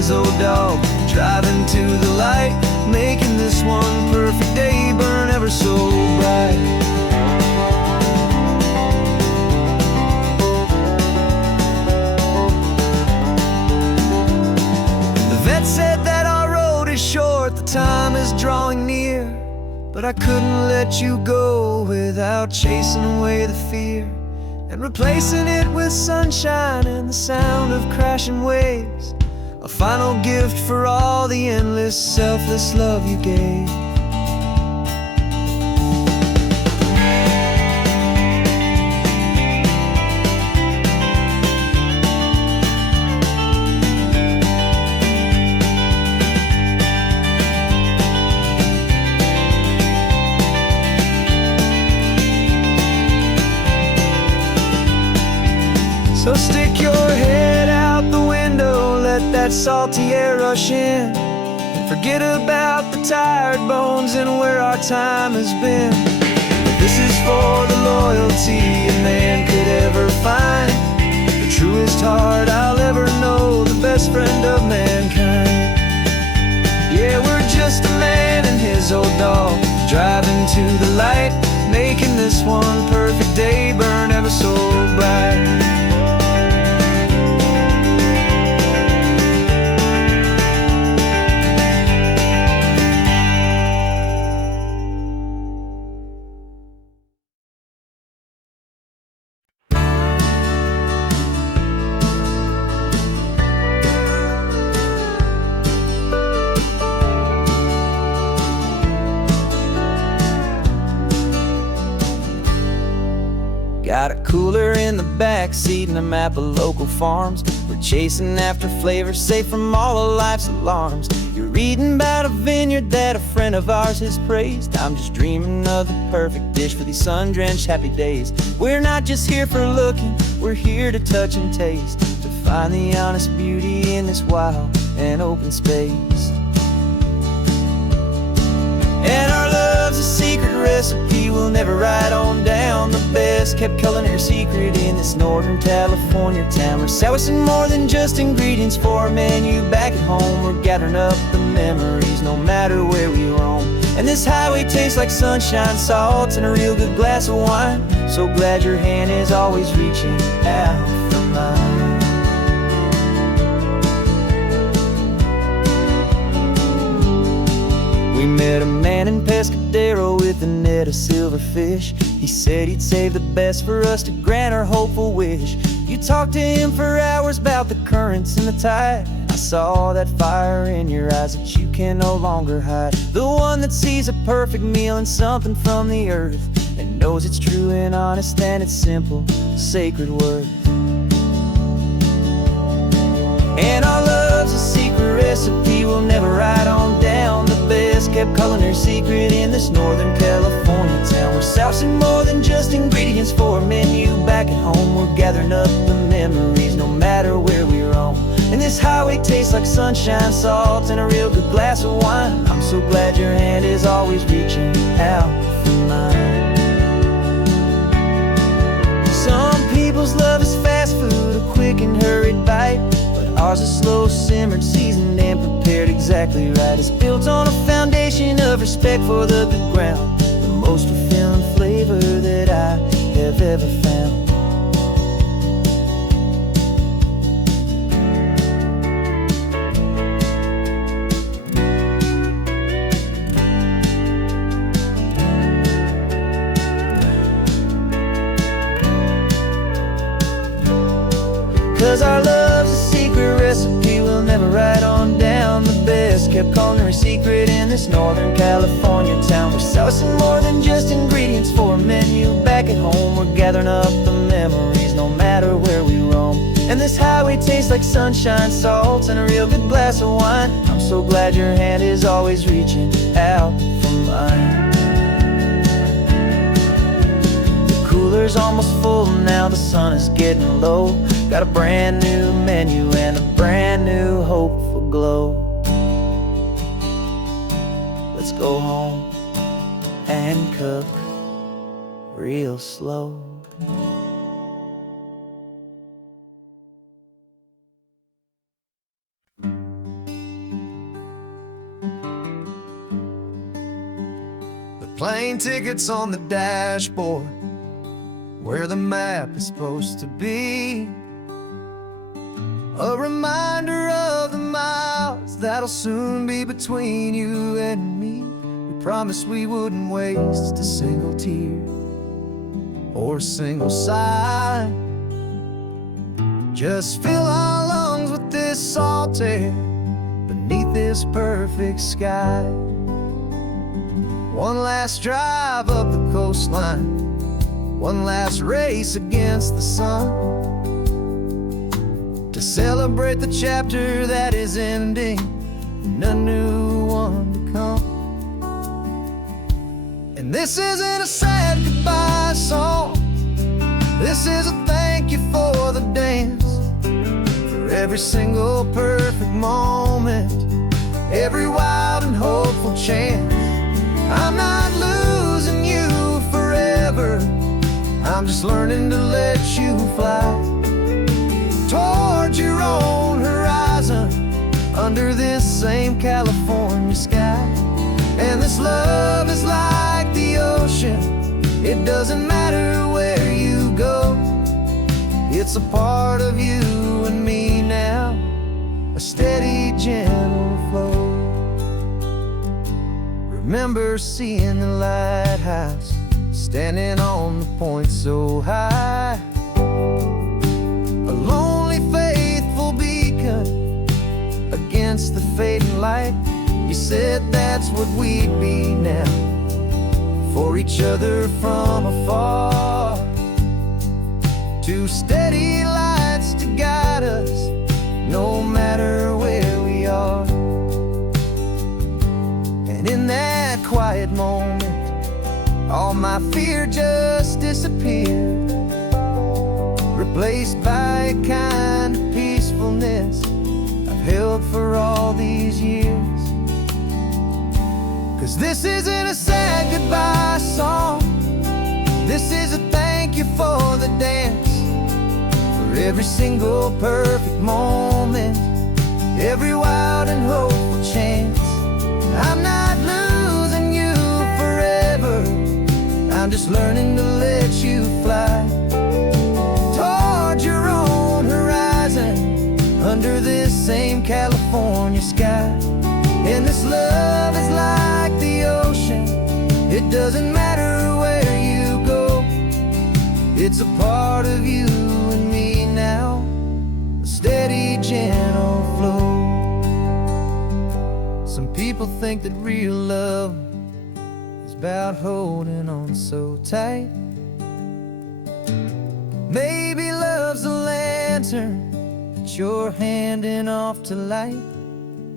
his old dog, driving to the light, making this one perfect day burn ever so bright. Said that our road is short, the time is drawing near, but I couldn't let you go without chasing away the fear and replacing it with sunshine and the sound of crashing waves, a final gift for all the endless, selfless love you gave. So stick your head out the window, let that salty air rush in, and forget about the tired bones and where our time has been. This is for the loyalty a man could ever find, the truest heart I'll ever know, the best friend of mankind. Yeah, we're just a man and his old dog, driving to the light, making this one perfect day burn ever so bright. Got a cooler in the back seat and a map of local farms. We're chasing after flavors safe from all of life's alarms. You're reading about a vineyard that a friend of ours has praised. I'm just dreaming of the perfect dish for these sun-drenched happy days. We're not just here for looking, we're here to touch and taste, to find the honest beauty in this wild and open space. And our love's a secret recipe we'll never write on down. The best kept culinary secret in this Northern California town. We're sourcing more than just ingredients for a menu back at home. We're gathering up the memories no matter where we roam. And this highway tastes like sunshine, salt, and a real good glass of wine. So glad your hand is always reaching out for mine. We met a man in Pescadero with a net of silverfish. He said he'd save the best for us to grant our hopeful wish. You talked to him for hours about the currents and the tide. I saw that fire in your eyes that you can no longer hide. The one that sees a perfect meal in something from the earth, and knows it's true and honest and it's simple, sacred worth. And our love's a secret recipe we'll never write on down. The best kept culinary secret in this Northern California town. We're sourcing more than just ingredients for a menu back at home. We're gathering up the memories no matter where we roam. And this highway tastes like sunshine, salt, and a real good glass of wine. I'm so glad your hand is always reaching out for mine. Some people's love is fast food, a quick and hurried bite. Ours is slow simmered, seasoned and prepared exactly right. It's built on a foundation of respect for the good ground, the most fulfilling flavor that I have ever found. 'Cause our love's a secret recipe we'll never write on down. The best kept culinary secret in this Northern California town. We're sourcing more than just ingredients for a menu back at home. We're gathering up the memories no matter where we roam. And this highway tastes like sunshine, salt, and a real good glass of wine. I'm so glad your hand is always reaching out for mine. The cooler's almost full now, the sun is getting low. Got a brand new menu and a brand new hopeful glow. Let's go home and cook real slow. plane tickets on the dashboard, where the map is supposed to be. A reminder of the miles that'll soon be between you and me. We promised we wouldn't waste a single tear or a single sigh. Just fill our lungs with this salt air beneath this perfect sky. One last drive up the coastline, one last race against the sun, to celebrate the chapter that is ending and a new one to come. And this isn't a sad goodbye song, this is a thank you for the dance, for every single perfect moment, every wild and hopeful chance. I'm not losing you forever, I'm just learning to let you fly towards your own horizon, under this same California sky. And this love is like the ocean, it doesn't matter where you go, it's a part of you and me now, a steady, gentle flow. Remember seeing the lighthouse, standing on the point so high, a lonely, faithful beacon against the fading light. You said that's what we'd be now, for each other from afar. Two steady lights to guide us, no matter where we are. And in that quiet moment, all my fear just disappeared, replaced by a kind of peacefulness I've held for all these years. 'Cause this isn't a sad goodbye song, this is a thank you for the dance, for every single perfect moment, every wild and hopeful chance. I'm not losing you forever, I'm just learning to let you fly towards your own horizon, under this same California sky. And this love is like the ocean, it doesn't matter where you go, it's a part of you and me now, a steady, gentle flow. Some people think that real love is about holding on so tight. Maybe love's a lantern that you're handing off to light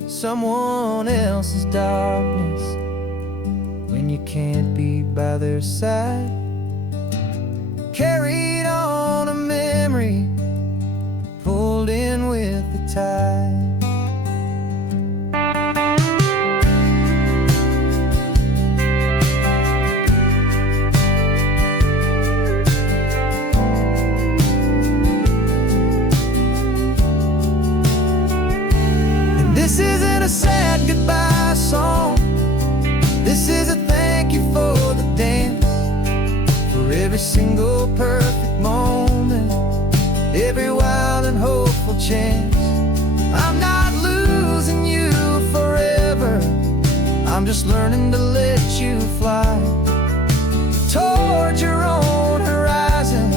someone else's darkness when you can't be by their side. Carried on a memory, pulled in with the tide. This isn't a sad goodbye song, this is a thank you for the dance, for every single perfect moment, every wild and hopeful chance. I'm not losing you forever, I'm just learning to let you fly towards your own horizon,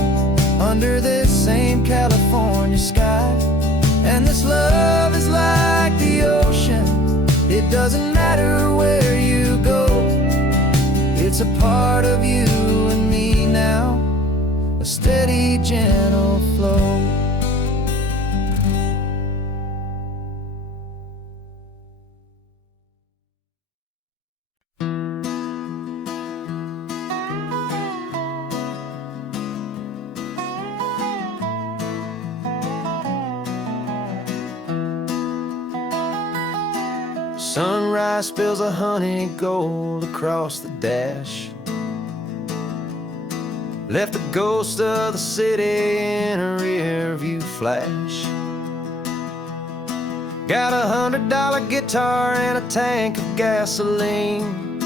under this same California sky. And this love is like the ocean, it doesn't matter where you go, it's a part of you and me now, a steady, gentle flow. Sunrise spills a honey gold across the dash, left the ghost of the city in a rear view flash. Got a $100 guitar and a tank of gasoline,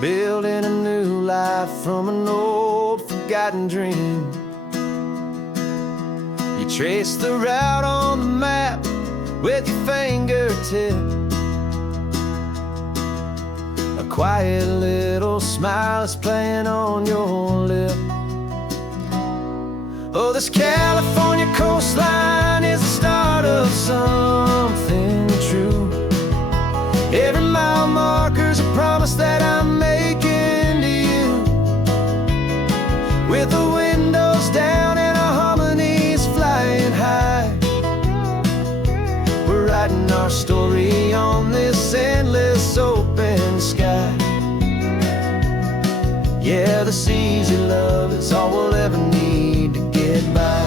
building a new life from an old forgotten dream. You trace the route on the map with your fingertip, a quiet little smile is playing on your lip. Oh, this California coastline is the start of something true. Every mile marker's a promise that I'm making to you. With the windows down and our harmonies flying high, we're writing our story on this endless open sky. Yeah, this easy love is all we'll ever need to get by.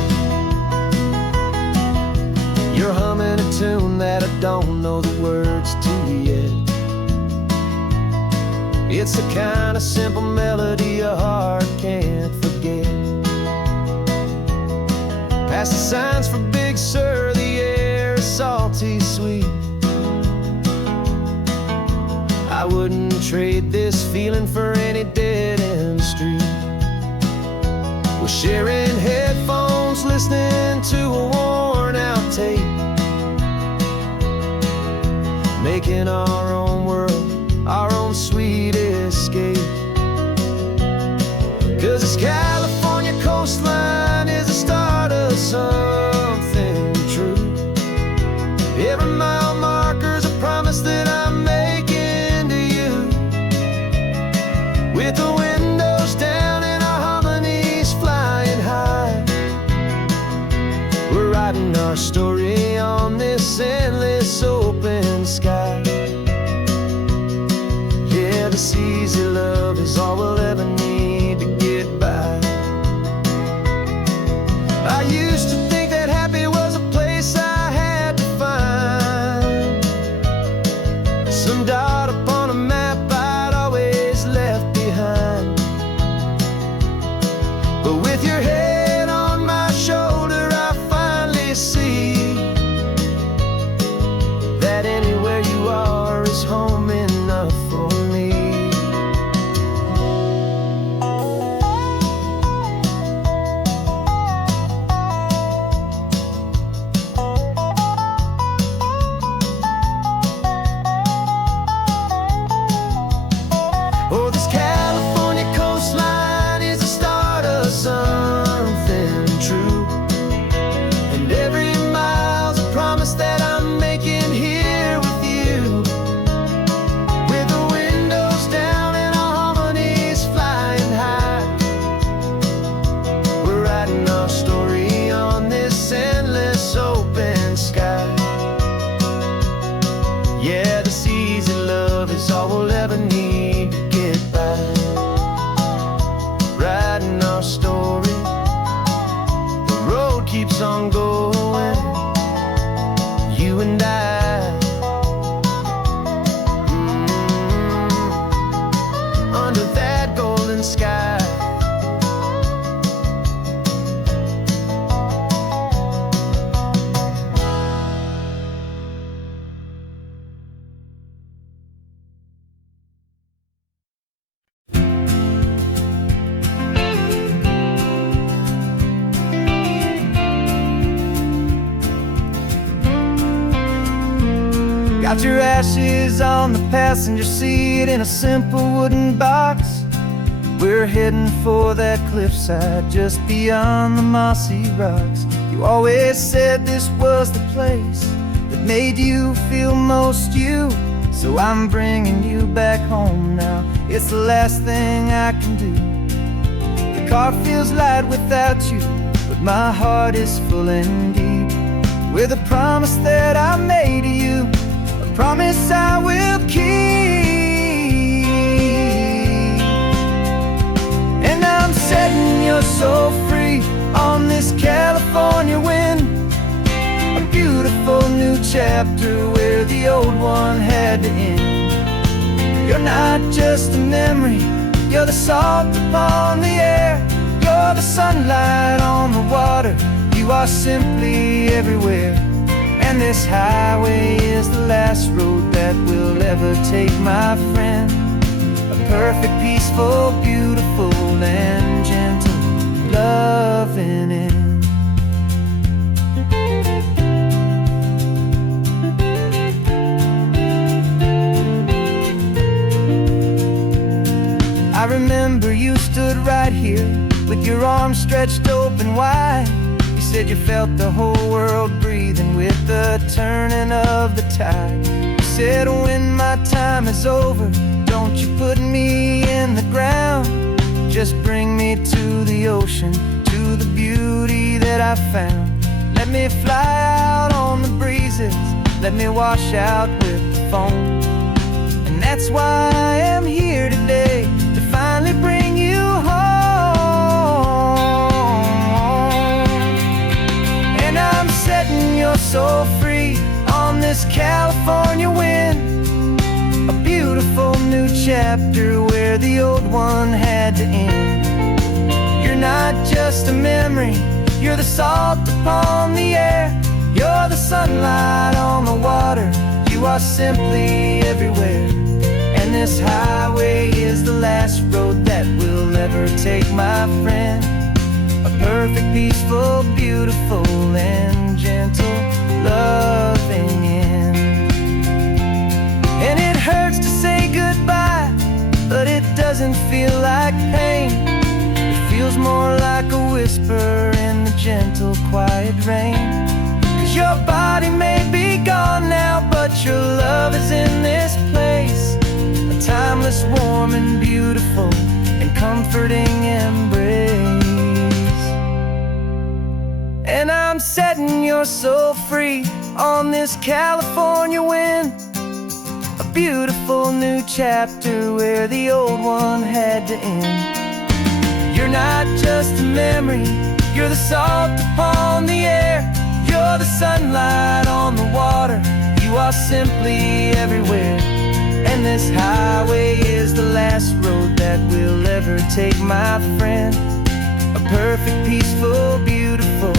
You're humming a tune that I don't know the words to yet. It's the kind of simple melody a heart can't forget. Past the signs for Big Sur, the air is salty sweet. I wouldn't trade this feeling for any dead-end street. We're sharing headphones, listening to a worn-out tape, making our own world, our own sweet escape. 'Cause this California coastline is the start of something true. Every mile marker's a promise that I'm making to you. With the windows down and our harmonies flying high, we're writing our story on this endless open sky. Yeah, this easy love is all we'll ever need to get by. I used to think that happy was a place I had to find, some dot upon a map I'd always left behind. But with your head on my shoulder, I finally see that anywhere you are is home enough for me. Oh, this California coastline is the start of something true. And every mile's a promise that I'm making here with you. With the windows down and our harmonies flying high, we're writing our story on this endless open sky. Yeah, this easy love is all we'll ever need to get by. Writing our story, the road keeps on going, you and I. Under that golden sky. Got your ashes on the passenger seat in a simple wooden box. We're heading for that cliffside just beyond the mossy rocks. You always said this was the place that made you feel most you. So I'm bringing you back home now. It's the last thing I can do. The car feels light without you, but my heart is full and deep with a promise that I made to you, a promise I will keep. And I'm setting your soul free on this California wind, a beautiful new chapter where the old one had to end. You're not just a memory, you're the salt upon the air, you're the sunlight on the water, you are simply everywhere. And this highway is the last road that we'll ever take, my friend. A perfect, peaceful, beautiful, and gentle loving end. I remember you stood right here with your arms stretched open wide. You said you felt the whole world breathing with the turning of the tide. You said, when my time is over, don't you put me in the ground. Just bring me to the ocean, to the beauty that I found. Let me fly out on the breezes, let me wash out with the foam. And that's why I am here today, to finally bring you home. And I'm setting your soul free on this California wind. A beautiful new chapter where the old one had to end. You're not just a memory, you're the salt upon the air. You're the sunlight on the water, you are simply everywhere. And this highway is the last road that will ever take, my friend. A perfect, peaceful, beautiful, and gentle loving end. And it hurts to say goodbye, but it doesn't feel like pain. It feels more like a whisper in the gentle, quiet rain. 'Cause your body may be gone now, but your love is in this place. A timeless, warm, and beautiful, and comforting embrace. And I'm setting your soul free on this California wind. A beautiful new chapter where the old one had to end. You're not just a memory, you're the salt upon the air. You're the sunlight on the water, you are simply everywhere. And this highway is the last road that we'll ever take, my friend. A perfect, peaceful, beautiful,